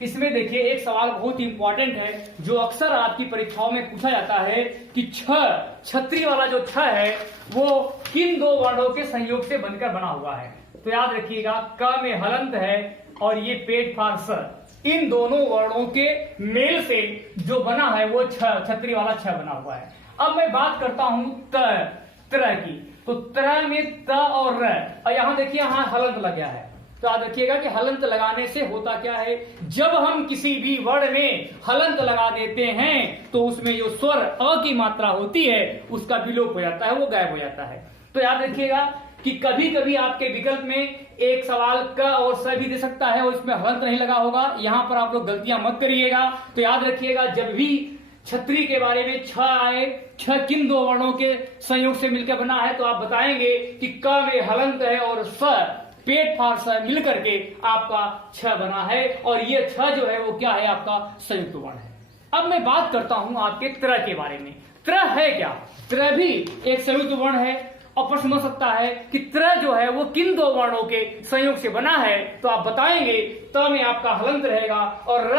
इसमें देखिए एक सवाल बहुत ही इंपॉर्टेंट है जो अक्सर आपकी परीक्षाओं में पूछा जाता है कि छत्री वाला जो छ है वो किन 2 वर्णों के संयोग से बनकर बना हुआ है। तो याद रखिएगा, क में हलंत है और ये पेट फार स, इन दोनों वर्णों के मेल से जो बना है वो छत्री वाला छ बना हुआ है। अब मैं बात करता हूं त्र की, तो त्र में त और र, और यहां देखिए यहां हलंत लग गया है। तो याद रखिएगा कि हलंत लगाने से होता क्या है, जब हम किसी भी वर्ण में हलंत लगा देते हैं तो उसमें जो स्वर अ की मात्रा होती है उसका विलोप हो जाता है, वो गायब हो जाता है। तो याद रखिएगा कि कभी कभी आपके विकल्प में एक सवाल क और स भी दे सकता है और इसमें हलंत नहीं लगा होगा, यहां पर आप लोग गलतियां मत करिएगा। तो याद रखिएगा, जब भी छत्री के बारे में छ आए, छ किन 2 वर्णों के संयोग से मिलकर बना है, तो आप बताएंगे कि क में हलंत है और स पेट फार स मिल करके आपका छ बना है, और ये छ जो है वो क्या है, आपका संयुक्त वर्ण है। अब मैं बात करता हूं आपके त्र के बारे में। त्र है क्या, त्र भी एक संयुक्त वर्ण है, और प्रश्न बन सकता है कि त्र जो है वो किन 2 वर्णों के संयोग से बना है, तो आप बताएंगे त में आपका हलंत रहेगा और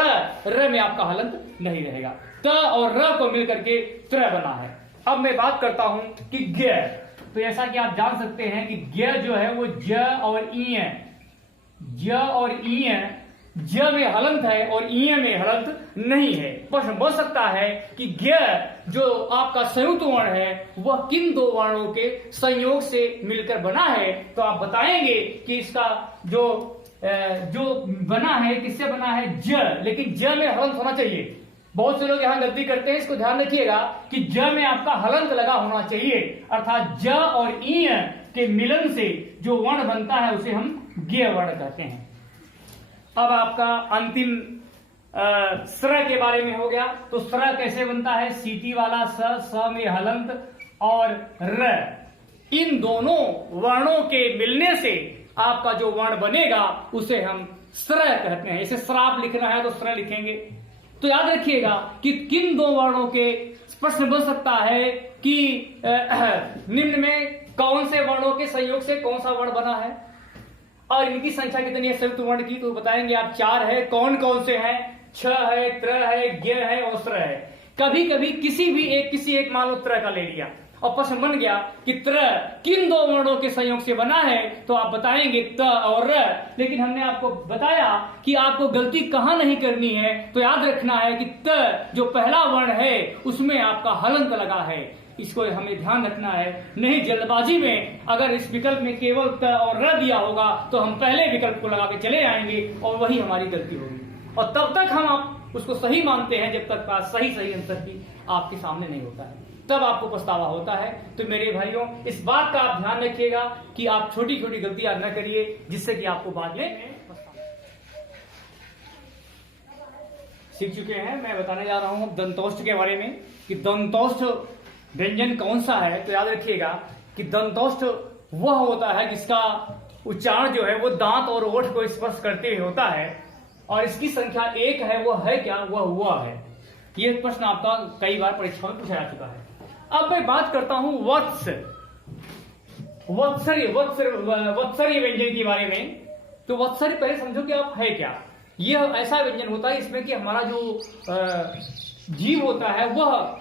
र में आपका हलंत नहीं रहेगा। त और र को मिलकर के त्र बना है। अब मैं बात करता हूं कि ज्ञ, तो जैसा कि आप जान सकते हैं कि ज्ञ जो है वो ज और ईय, ज और ईय, ज में हलंत है और ईय में हलंत नहीं है। प्रश्न बन सकता है कि ज्ञ जो आपका संयुक्त वर्ण है वह किन 2 वर्णों के संयोग से मिलकर बना है, तो आप बताएंगे कि इसका जो बना है किससे बना है, ज, लेकिन ज में हलंत होना चाहिए। बहुत से लोग यहां गलती करते हैं, इसको ध्यान रखिएगा कि ज में आपका हलंत लगा होना चाहिए, अर्थात ज और ईय के मिलन से जो वर्ण बनता है उसे हम ज्ञ वर्ण कहते हैं। अब आपका अंतिम स्र के बारे में हो गया। तो स्र कैसे बनता है, सीटी वाला स में हलंत और र, इन दोनों वर्णों के मिलने से आपका जो वर्ण बनेगा उसे हम स्र कहते हैं। इसे श्राप लिखना है तो स्र लिखेंगे। तो याद रखिएगा कि किन 2 वर्णों के प्रश्न बन सकता है कि निम्न में कौन से वर्णों के संयोग से कौन सा वर्ण बना है और इनकी संख्या कितनी है संयुक्त वर्ण की, तो बताएंगे आप 4 है। कौन कौन से हैं, छ है, त्र है, ज्ञ है और स्र है। कभी कभी किसी एक मान लो त्र का ले लिया और प्रश्न बन गया कि त्र किन 2 वर्णों के संयोग से बना है, तो आप बताएंगे त और र। लेकिन हमने आपको बताया कि आपको गलती कहां नहीं करनी है, तो याद रखना है कि त जो पहला वर्ण है उसमें आपका हलंत लगा है, इसको हमें ध्यान रखना है। नहीं जल्दबाजी में अगर इस विकल्प में केवल त और र दिया होगा तो हम पहले विकल्प को लगा के चले आएंगे और वही हमारी गलती होगी, और तब तक हम आप उसको सही मानते हैं जब तक सही आंसर की आपके सामने नहीं होता है, तब आपको पछतावा होता है। तो मेरे भाइयों, इस बात का आप ध्यान रखिएगा कि आप छोटी छोटी गलतियां न करिए जिससे कि आपको बाद में सीख चुके हैं। मैं बताने जा रहा हूं दंतोष्ठ के बारे में कि दंतोष्ठ व्यंजन कौन सा है। तो याद रखिएगा कि दंतोष्ठ वह होता है जिसका उच्चारण जो है वो दांत और ओठ को स्पर्श करते हुए होता है, और इसकी संख्या 1 है। वो है क्या, वह है। ये प्रश्न आपका कई बार परीक्षा में पूछा जा चुका है। अब मैं बात करता हूं वत्सरी व्यंजन के बारे में। तो वत्सरी पहले समझो कि आप है क्या। यह ऐसा व्यंजन होता है इसमें कि हमारा जो जीव होता है वह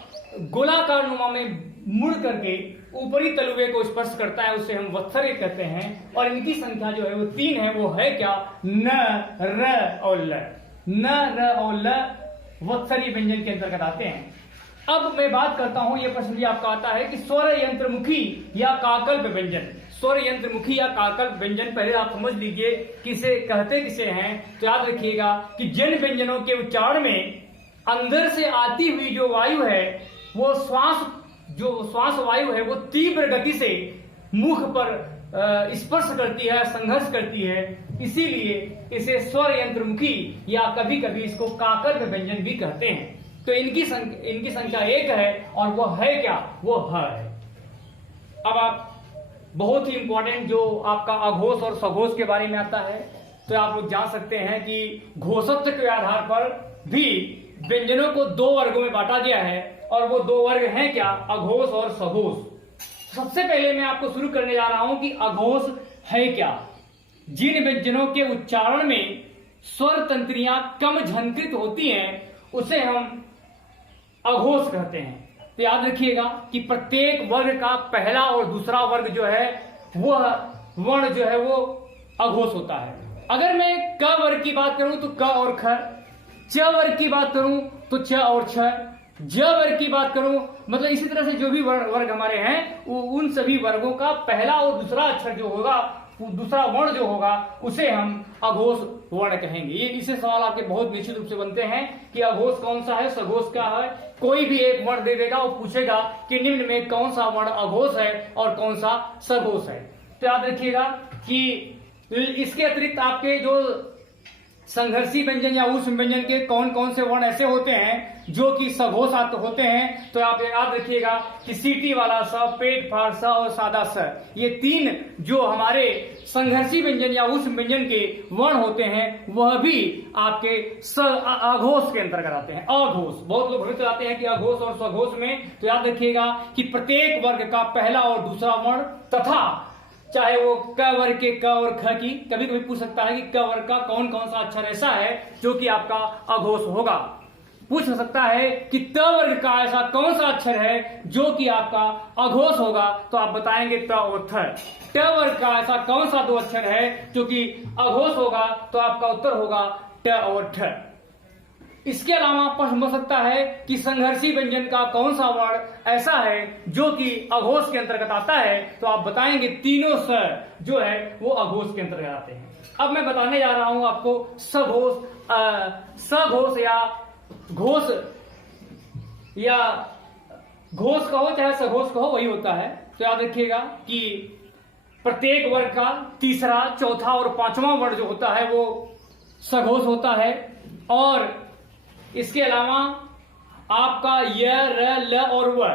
गोलाकार नुमा में मुड़ करके ऊपरी तलुवे को स्पर्श करता है, उसे हम वत्सर्य कहते हैं। और इनकी संख्या जो है वो 3 है, वो है क्या? न, र और ल। न, र और ल वत्सर्य व्यंजन के अंतर्गत आते हैं। अब मैं बात करता हूं, यह प्रश्न भी आपका आता है कि स्वर यंत्रमुखी या काकल्प व्यंजन। स्वर यंत्रमुखी या काकल्प व्यंजन पहले आप समझ लीजिए किसे कहते किसे हैं। तो याद रखिएगा कि जिन व्यंजनों के उच्चारण में अंदर से आती हुई जो वायु है, वो श्वास वायु है, वो तीव्र गति से मुख पर स्पर्श करती है, संघर्ष करती है, इसीलिए इसे स्वर यंत्रमुखी या कभी कभी इसको काकल्प व्यंजन भी कहते हैं। तो इनकी संख्या 1 है और वो है क्या? वो है। अब आप बहुत ही इंपॉर्टेंट जो आपका अघोष और सघोष के बारे में आता है, तो आप लोग जान सकते हैं कि घोषत्व के आधार पर भी व्यंजनों को 2 वर्गों में बांटा गया है, और वो 2 वर्ग हैं क्या? अघोष और सघोष। सबसे पहले मैं आपको शुरू करने जा रहा हूं कि अघोष है क्या। जिन व्यंजनों के उच्चारण में स्वर तंत्रियां कम झंकृत होती हैं, उसे हम अघोष कहते हैं। तो याद रखिएगा कि प्रत्येक वर्ग का पहला और दूसरा वर्ग जो है वह वर्ण जो है वो अघोष होता है। अगर मैं क वर्ग की बात करूं तो क और ख, च वर्ग की बात करूं तो च और छ, ज वर्ग की बात करूं मतलब इसी तरह से जो भी वर्ग हमारे हैं उन सभी वर्गों का पहला और दूसरा अक्षर जो होगा, दूसरा वर्ण जो होगा, उसे हम अघोष वर्ण कहेंगे। ये इसे सवाल आपके बहुत निश्चित रूप से बनते हैं कि अघोष कौन सा है, सघोष क्या है। कोई भी एक वर्ण दे देगा, वो पूछेगा कि निम्न में कौन सा वर्ण अघोष है और कौन सा सघोष है। तो याद रखिएगा कि इसके अतिरिक्त आपके जो संघर्षी व्यंजन या ऊष्म व्यंजन के कौन कौन से वर्ण ऐसे होते हैं जो कि सघोष होते हैं, तो आप याद रखिएगा कि सीटी वाला स, पेट फाड़ स और सादा स, ये 3 जो हमारे संघर्षी व्यंजन या ऊष्म व्यंजन के वर्ण होते हैं वह भी आपके अघोष के अंतर्गत आते हैं। अघोष, बहुत लोग भ्रमित आते हैं कि अघोष और सघोष में। तो याद रखिएगा कि प्रत्येक वर्ग का पहला और दूसरा वर्ण तथा चाहे वो क वर्ग के क और ख की, कभी कभी पूछ सकता है कि क वर्ग का कौन कौन सा अक्षर ऐसा है जो कि आपका अघोष होगा। पूछ सकता है कि त वर्ग का ऐसा कौन सा अक्षर है जो कि आपका अघोष होगा, तो आप बताएंगे त और थ। ट वर्ग का ऐसा कौन सा 2 अक्षर है जो कि अघोष होगा, तो आपका उत्तर होगा ट और ठ। इसके अलावा प्रश्न हो सकता है कि संघर्षी व्यंजन का कौन सा वर्ण ऐसा है जो कि अघोष के अंतर्गत आता है, तो आप बताएंगे तीनों स जो है वो अघोष के अंतर्गत आते हैं। अब मैं बताने जा रहा हूं आपको सघोष, सघोष या घोष या घोष कहो चाहे सघोष कहो, वही होता है। तो याद रखिएगा कि प्रत्येक वर्ग का तीसरा, चौथा और 5वां वर्ण जो होता है वो सघोष होता है। और इसके अलावा आपका य, र, ल और व,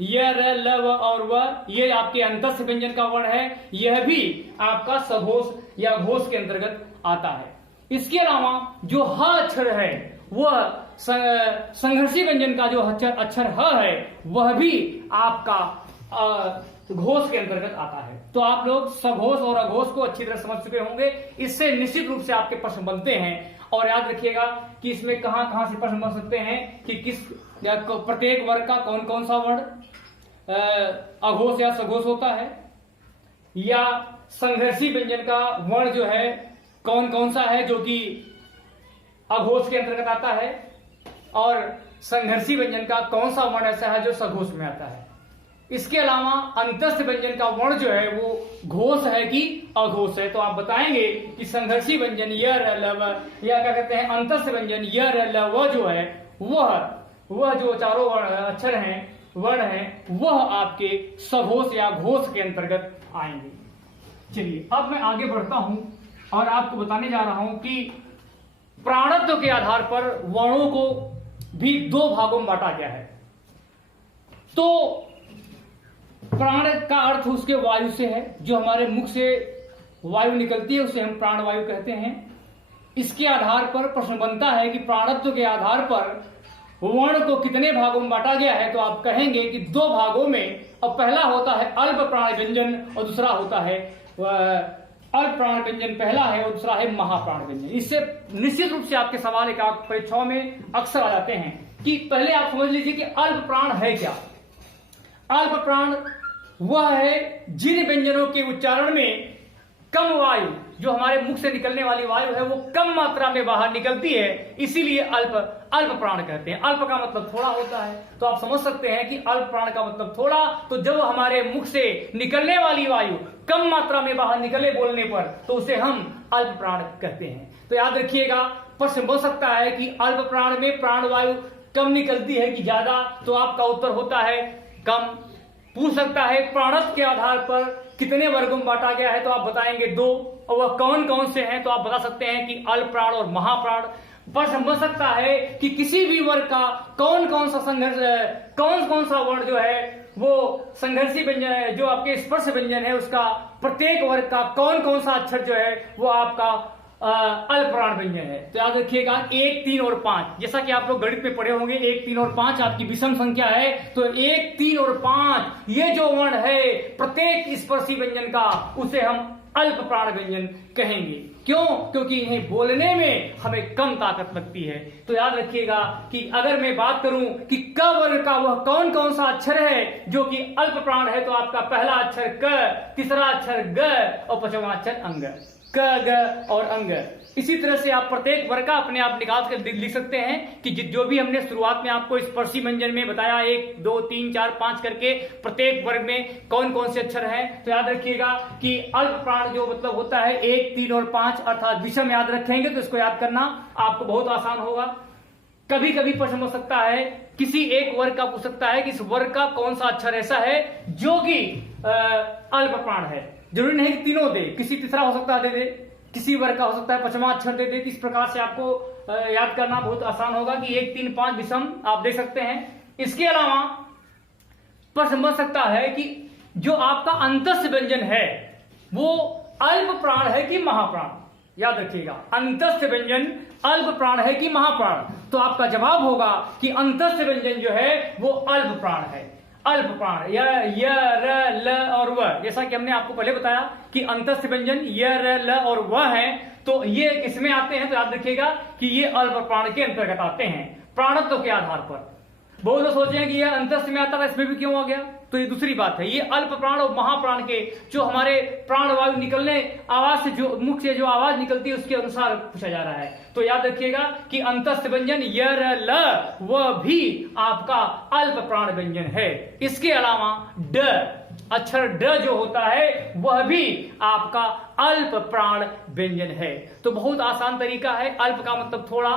य, र, ल, व और व, ये आपके अंतस्थ व्यंजन का वर्ण है, यह भी आपका सघोष या घोष के अंतर्गत आता है। इसके अलावा जो ह अक्षर है वह संघर्षी व्यंजन का जो अक्षर ह है वह भी आपका घोष के अंतर्गत आता है। तो आप लोग सघोष और अघोष को अच्छी तरह समझ चुके होंगे। इससे निश्चित रूप से आपके प्रश्न बनते हैं। और याद रखिएगा कि इसमें कहां कहां से प्रश्न बन सकते हैं कि किस प्रत्येक वर्ग का कौन कौन सा वर्ण अघोष या सघोष होता है, या संघर्षी व्यंजन का वर्ण जो है कौन कौन सा है जो कि अघोष के अंतर्गत आता है, और संघर्षी व्यंजन का कौन सा वर्ण ऐसा है जो सघोष में आता है। इसके अलावा अंतस्थ व्यंजन का वर्ण जो है वो घोष है कि अघोष है, तो आप बताएंगे कि संघर्षी व्यंजन य, र, ल, व, या क्या कहते हैं अंतस्थ व्यंजन य, र, ल, व जो है वह जो चारों अक्षर हैं, वर्ण हैं, वह आपके सघोष या घोष के अंतर्गत आएंगे। चलिए अब मैं आगे बढ़ता हूं और आपको बताने जा रहा हूं कि प्राणत्व के आधार पर वर्णों को भी 2 भागों में बांटा गया है। तो प्राण का अर्थ उसके वायु से है, जो हमारे मुख से वायु निकलती है उसे हम प्राण वायु कहते हैं। इसके आधार पर प्रश्न बनता है कि प्राणत्व के आधार पर वर्ण को कितने भागों में बांटा गया है, तो आप कहेंगे कि 2 भागों में। और पहला होता है अल्प प्राण व्यंजन और दूसरा होता है अल्प प्राण व्यंजन पहला है और दूसरा है महाप्राण व्यंजन। इससे निश्चित रूप से आपके सवाल एक परीक्षाओं में अक्सर आ जाते हैं कि पहले आप समझ लीजिए कि अल्प प्राण है क्या। अल्प प्राण वह है जिन व्यंजनों के उच्चारण में कम वायु, जो हमारे मुख से निकलने वाली वायु है वो कम मात्रा में बाहर निकलती है, इसीलिए अल्प प्राण कहते हैं। अल्प का मतलब थोड़ा होता है, तो आप समझ सकते हैं कि अल्प प्राण का मतलब थोड़ा। तो जब हमारे मुख से निकलने वाली वायु कम मात्रा में बाहर निकले बोलने पर, तो उसे हम अल्प प्राण कहते हैं। तो याद रखिएगा, प्रश्न हो सकता है कि अल्प प्राण में प्राण वायु कम निकलती है कि ज्यादा, तो आपका उत्तर होता है कम। पूछ सकता है प्राणत्व के आधार पर कितने वर्गों में बांटा गया है, तो आप बताएंगे 2, और वह कौन कौन से हैं, तो आप बता सकते हैं कि अल्प प्राण और महाप्राण। प्रश्न हो सकता है कि किसी भी वर्ग का कौन कौन सा संघर्ष, कौन कौन सा वर्ण जो है वो संघर्षी व्यंजन है, जो आपके स्पर्श व्यंजन है उसका प्रत्येक वर्ग का कौन कौन सा अक्षर जो है वो आपका अल्प प्राण व्यंजन है। तो याद रखिएगा 1, 3 और 5, जैसा कि आप लोग गणित में पढ़े होंगे 1, 3 और 5 आपकी विषम संख्या है। तो 1, 3 और 5 ये जो वर्ण है प्रत्येक स्पर्शी व्यंजन का, उसे हम अल्प प्राण व्यंजन कहेंगे। क्यों? क्योंकि इन्हें बोलने में हमें कम ताकत लगती है। तो याद रखिएगा कि अगर मैं बात करूं कि क वर्ग का वह कौन कौन सा अक्षर है जो कि अल्प प्राण है, तो आपका पहला अक्षर क, तीसरा अक्षर ग और पांचवा अक्षर अंग। क, ग और अंग। इसी तरह से आप प्रत्येक वर्ग का अपने आप निकाल कर लिख सकते हैं कि जो भी हमने शुरुआत में आपको स्पर्शी व्यंजन में बताया 1, 2, 3, 4, 5 करके प्रत्येक वर्ग में कौन कौन से अक्षर हैं। तो याद रखिएगा कि अल्प प्राण जो मतलब होता है 1, 3 और 5 अर्थात विषम याद रखेंगे तो इसको याद करना आपको बहुत आसान होगा। कभी कभी प्रश्न हो सकता है, किसी एक वर्ग का पूछ सकता है कि इस वर्ग का कौन सा अक्षर ऐसा है जो कि अल्प प्राण है। जरूरी नहीं कि तीनों दे, किसी तीसरा हो सकता है दे दे, किसी वर्ग का हो सकता है पांचवा अक्षर दे दे। इस प्रकार से आपको याद करना बहुत आसान होगा कि 1, 3, 5 विषम आप दे सकते हैं। इसके अलावा प्रश्न बन सकता है कि जो आपका अंतस्थ व्यंजन है वो अल्प प्राण है कि महाप्राण। याद रखिएगा, अंतस्थ व्यंजन अल्प प्राण है कि महाप्राण। तो आपका जवाब होगा कि अंतस्थ व्यंजन जो है वो अल्प प्राण है। अल्प प्राण य, र, ल और व, जैसा कि हमने आपको पहले बताया कि अंतस्थ व्यंजन य, र, ल और व है, तो ये किसमें आते हैं, तो याद रखिएगा कि ये अल्प प्राण के अंतर्गत आते हैं प्राणत्व के आधार पर। बहुत लोग सोचे हैं कि यह अंतस्थ में आता था, इसमें भी क्यों आ गया, तो ये दूसरी बात है। ये अल्प प्राण और महाप्राण के जो हमारे प्राण वायु निकलने आवाज से, जो मुख से जो आवाज निकलती है उसके अनुसार पूछा जा रहा है। तो याद रखिएगा कि अंतस्थ व्यंजन य, र, ल वह भी आपका अल्प प्राण व्यंजन है। इसके अलावा ड, अक्षर ड जो होता है वह भी आपका अल्प प्राण व्यंजन है। तो बहुत आसान तरीका है। अल्प का मतलब थोड़ा,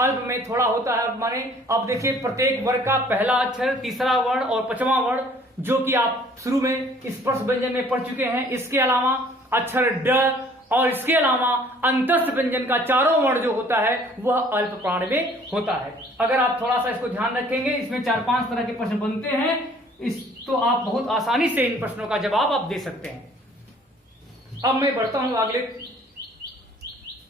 अल्प में थोड़ा होता है माने। अब देखिए प्रत्येक वर्ग का पहला अक्षर, तीसरा वर्ण और पांचवा वर्ण जो कि आप शुरू में स्पर्श व्यंजन में पढ़ चुके हैं। इसके अलावा अक्षर ड और इसके अलावा अंतस्थ व्यंजन का चारों वर्ण जो होता है वह अल्प प्राण में होता है। अगर आप थोड़ा सा इसको ध्यान रखेंगे, इसमें 4-5 तरह के प्रश्न बनते हैं, तो आप बहुत आसानी से इन प्रश्नों का जवाब आप दे सकते हैं। अब मैं बढ़ता हूं अगले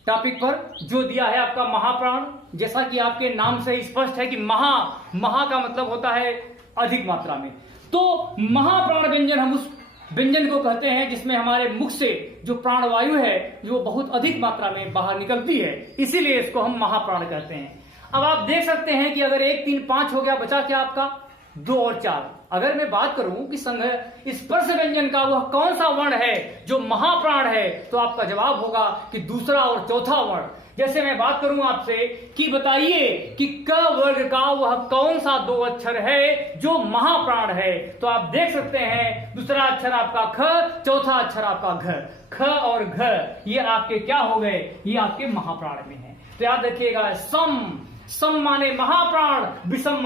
टॉपिक पर जो दिया है आपका महाप्राण। जैसा कि आपके नाम से स्पष्ट है कि महा का मतलब होता है अधिक मात्रा में। तो महाप्राण व्यंजन हम उस व्यंजन को कहते हैं जिसमें हमारे मुख से जो प्राणवायु है जो बहुत अधिक मात्रा में बाहर निकलती है, इसीलिए इसको हम महाप्राण कहते हैं। अब आप देख सकते हैं कि अगर 1, 3, 5 हो गया, बचा क्या आपका 2 और 4। अगर मैं बात करूं कि स्पर्श व्यंजन का वह कौन सा वर्ण है जो महाप्राण है, तो आपका जवाब होगा कि दूसरा और चौथा वर्ण। जैसे मैं बात करूं आपसे कि बताइए कि क वर्ग का वह कौन सा 2 अक्षर है जो महाप्राण है, तो आप देख सकते हैं दूसरा अक्षर आपका ख, चौथा अक्षर आपका घ। ख और घ ये आपके क्या हो गए, ये आपके महाप्राण में है। तो याद रखिएगा, सम माने महाप्राण, विषम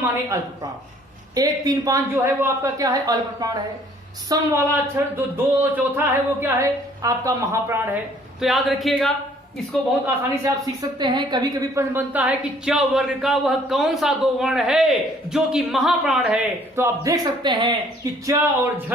माने अल्प प्राण। 1, 3, 5 जो है वो आपका क्या है, अल्प प्राण है। सम वाला अक्षर जो 2 चौथा है वो क्या है, आपका महाप्राण है। तो याद रखिएगा, इसको बहुत आसानी से आप सीख सकते हैं। कभी कभी प्रश्न बनता है कि च वर्ग का वह कौन सा 2 वर्ण है जो कि महाप्राण है, तो आप देख सकते हैं कि च और झ।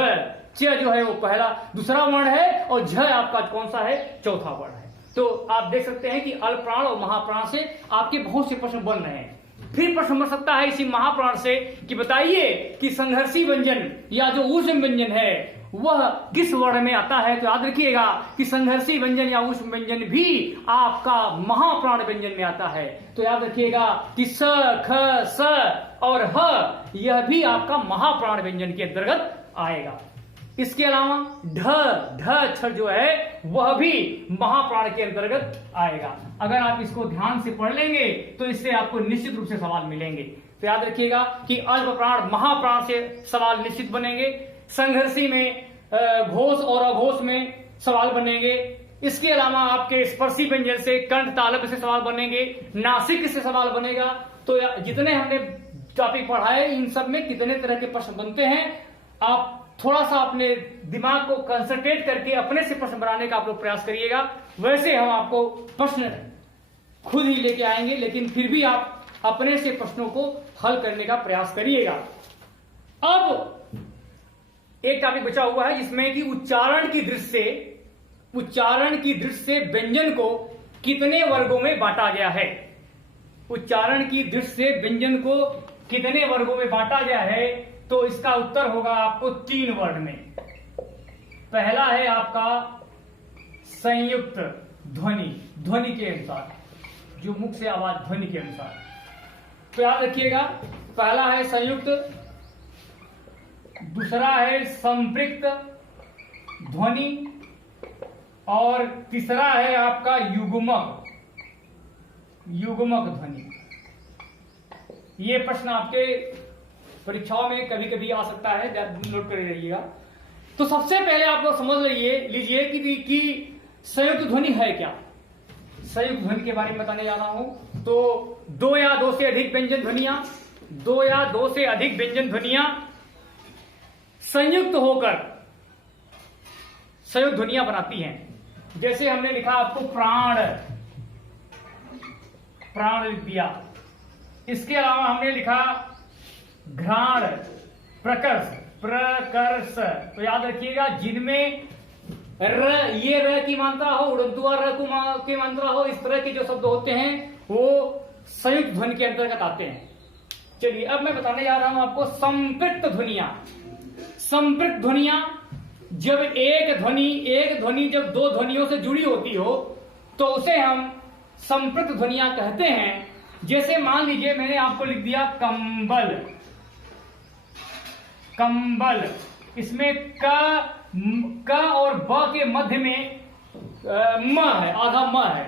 च जो है वो पहला दूसरा वर्ण है और झ आपका कौन सा है, चौथा वर्ण है। तो आप देख सकते हैं कि अल्प प्राण और महाप्राण से आपके बहुत से प्रश्न बन रहे हैं। फिर प्रश्न बन सकता है इसी महाप्राण से कि बताइए कि संघर्षी व्यंजन या जो ऊष्म व्यंजन है वह किस वर्ण में आता है। तो याद रखिएगा कि संघर्षी व्यंजन या ऊष्म व्यंजन भी आपका महाप्राण व्यंजन में आता है। तो याद रखिएगा कि स, ख, स और ह यह भी आपका महाप्राण व्यंजन के अंतर्गत आएगा। इसके अलावा ढ अक्षर जो है वह भी महाप्राण के अंतर्गत आएगा। अगर आप इसको ध्यान से पढ़ लेंगे तो इससे आपको निश्चित रूप से सवाल मिलेंगे। तो याद रखिएगा कि अल्प प्राण महाप्राण से सवाल निश्चित बनेंगे, संघर्षी में घोष और अघोष में सवाल बनेंगे। इसके अलावा आपके स्पर्शी व्यंजन से कंठ तालव्य से सवाल बनेंगे, नासिक से सवाल बनेगा। तो जितने हमने टॉपिक पढ़ाए इन सब में कितने तरह के प्रश्न बनते हैं, आप थोड़ा सा अपने दिमाग को कंसंट्रेट करके अपने से प्रश्न बनाने का आप लोग प्रयास करिएगा। वैसे हम आपको प्रश्न खुद ही लेके आएंगे, लेकिन फिर भी आप अपने से प्रश्नों को हल करने का प्रयास करिएगा। अब एक टॉपिक बचा हुआ है जिसमें कि उच्चारण की दृष्टि से व्यंजन को कितने वर्गों में बांटा गया है। उच्चारण की दृष्टि से व्यंजन को कितने वर्गों में बांटा गया है, तो इसका उत्तर होगा आपको 3 वर्ग में। पहला है आपका संयुक्त ध्वनि के अनुसार, जो मुख से आवाज ध्वनि के अनुसार। तो याद रखिएगा, पहला है संयुक्त, दूसरा है संपृक्त ध्वनि और तीसरा है आपका युग्मक ध्वनि। ये प्रश्न आपके परीक्षाओं में कभी कभी आ सकता है, नोट कर रहिएगा। तो सबसे पहले आप लोग समझ लीजिए कि संयुक्त ध्वनि है क्या। संयुक्त ध्वनि के बारे में बताने जा रहा हूं। तो 2 या 2 से अधिक व्यंजन ध्वनियां संयुक्त होकर संयुक्त ध्वनियां बनाती हैं। जैसे हमने लिखा आपको प्राण लिख दिया। इसके अलावा हमने लिखा घ्राण, प्रकर्ष। तो याद रखिएगा, जिनमें ये र की मात्रा हो, उड़ंतुआ र की मात्रा हो, इस तरह के जो शब्द होते हैं वो संयुक्त ध्वनि के अंतर्गत आते हैं। चलिए अब मैं बताने जा रहा हूं आपको संपृक्त ध्वनियां। जब एक ध्वनि जब 2 ध्वनियों से जुड़ी होती हो तो उसे हम संपृक्त ध्वनियां कहते हैं। जैसे मान लीजिए मैंने आपको लिख दिया कंबल। इसमें क और ब के मध्य में म है, आधा म है,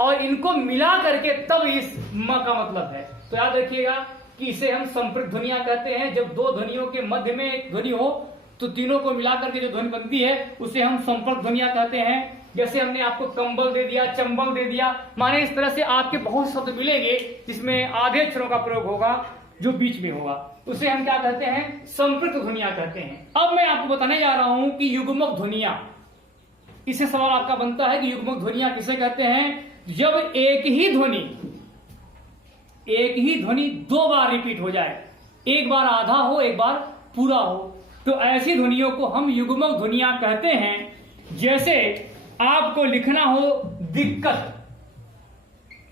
और इनको मिला करके तब इस म का मतलब है। तो याद रखिएगा कि इसे हम संपृक्त ध्वनियां कहते हैं। जब 2 ध्वनियों के मध्य में एक ध्वनि हो तो तीनों को मिलाकर के जो ध्वनि बनती है उसे हम संपर्क ध्वनियां कहते हैं। जैसे हमने आपको कंबल दे दिया, चंबल दे दिया, माने इस तरह से आपके बहुत शब्द मिलेंगे जिसमें आधे अक्षरों का प्रयोग होगा, जो बीच में होगा, उसे हम क्या कहते हैं, संपृक्त ध्वनियां कहते हैं। अब मैं आपको बताने जा रहा हूं कि युग्मक ध्वनियां। इससे सवाल आपका बनता है कि युग्मक ध्वनियां किसे कहते हैं। जब एक ही ध्वनि 2 बार रिपीट हो जाए, एक बार आधा हो, एक बार पूरा हो, तो ऐसी ध्वनियों को हम युग्मक ध्वनियां कहते हैं। जैसे आपको लिखना हो दिक्कत,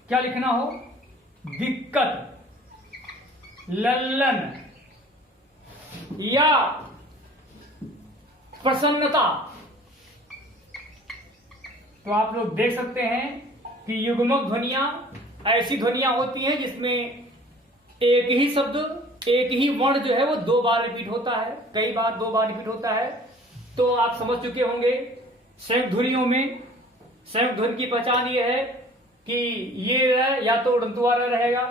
क्या लिखना हो, दिक्कत, लल्लन या प्रसन्नता, तो आप लोग देख सकते हैं कि युग्मक ध्वनियां ऐसी ध्वनियां होती हैं जिसमें एक ही शब्द, एक ही वर्ण जो है वो 2 बार रिपीट होता है, कई बार 2 बार रिपीट होता है। तो आप समझ चुके होंगे संयुक्त ध्वनियों में संयुक्त ध्वनि की पहचान ये है कि ये र या तो उड़ंतुआ र रहेगा।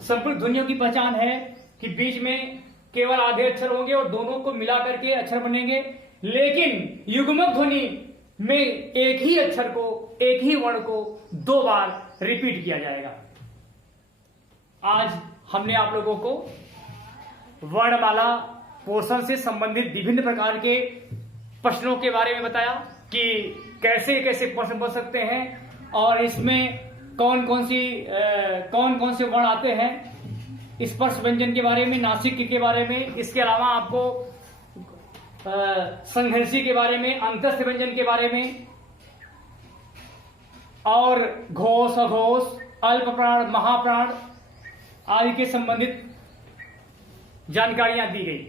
संपृक्त ध्वनियों की पहचान है कि बीच में केवल आधे अक्षर होंगे और दोनों को मिला करके अक्षर बनेंगे। लेकिन युग्मक ध्वनि में एक ही अक्षर को, एक ही वर्ण को 2 बार रिपीट किया जाएगा। आज हमने आप लोगों को वर्णमाला पोर्शन से संबंधित विभिन्न प्रकार के प्रश्नों के बारे में बताया कि कैसे कैसे प्रश्न बन सकते हैं और इसमें कौन कौन से वर्ण आते हैं, स्पर्श व्यंजन के बारे में, नासिक के बारे में, इसके अलावा आपको संघर्षी के बारे में, अंतस्थ व्यंजन के बारे में, और घोष, अघोष, अल्प प्राण, महाप्राण आदि के संबंधित जानकारियां दी गई।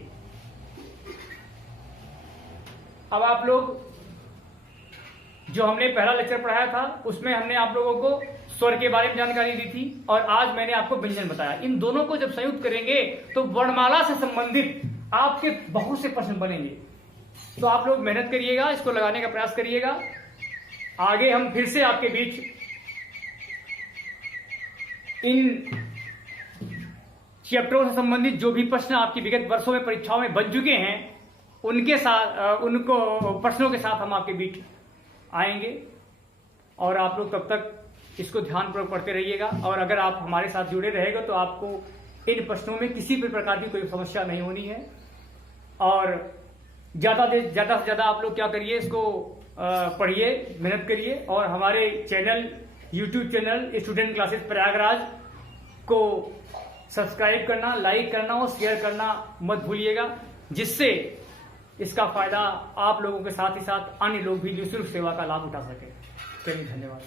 अब आप लोग जो हमने पहला लेक्चर पढ़ाया था उसमें हमने आप लोगों को स्वर के बारे में जानकारी दी थी और आज मैंने आपको व्यंजन बताया। इन दोनों को जब संयुक्त करेंगे तो वर्णमाला से संबंधित आपके बहुत से प्रश्न बनेंगे। तो आप लोग मेहनत करिएगा, इसको लगाने का प्रयास करिएगा। आगे हम फिर से आपके बीच इन चैप्टरों से संबंधित जो भी प्रश्न आपकी विगत वर्षों में परीक्षाओं में बन चुके हैं उनके साथ उनको प्रश्नों के साथ हम आपके बीच आएंगे और आप लोग तब तक इसको ध्यानपूर्वक पढ़ते रहिएगा। और अगर आप हमारे साथ जुड़े रहेगा तो आपको इन प्रश्नों में किसी भी प्रकार की कोई समस्या नहीं होनी है। और ज्यादा से ज्यादा आप लोग क्या करिए, इसको पढ़िए, मेहनत करिए और हमारे channel YouTube channel student classes Prayagraj को सब्सक्राइब करना, लाइक करना और शेयर करना मत भूलिएगा, जिससे इसका फायदा आप लोगों के साथ ही साथ अन्य लोग भी निःशुल्क सेवा का लाभ उठा सके। चलिए, धन्यवाद।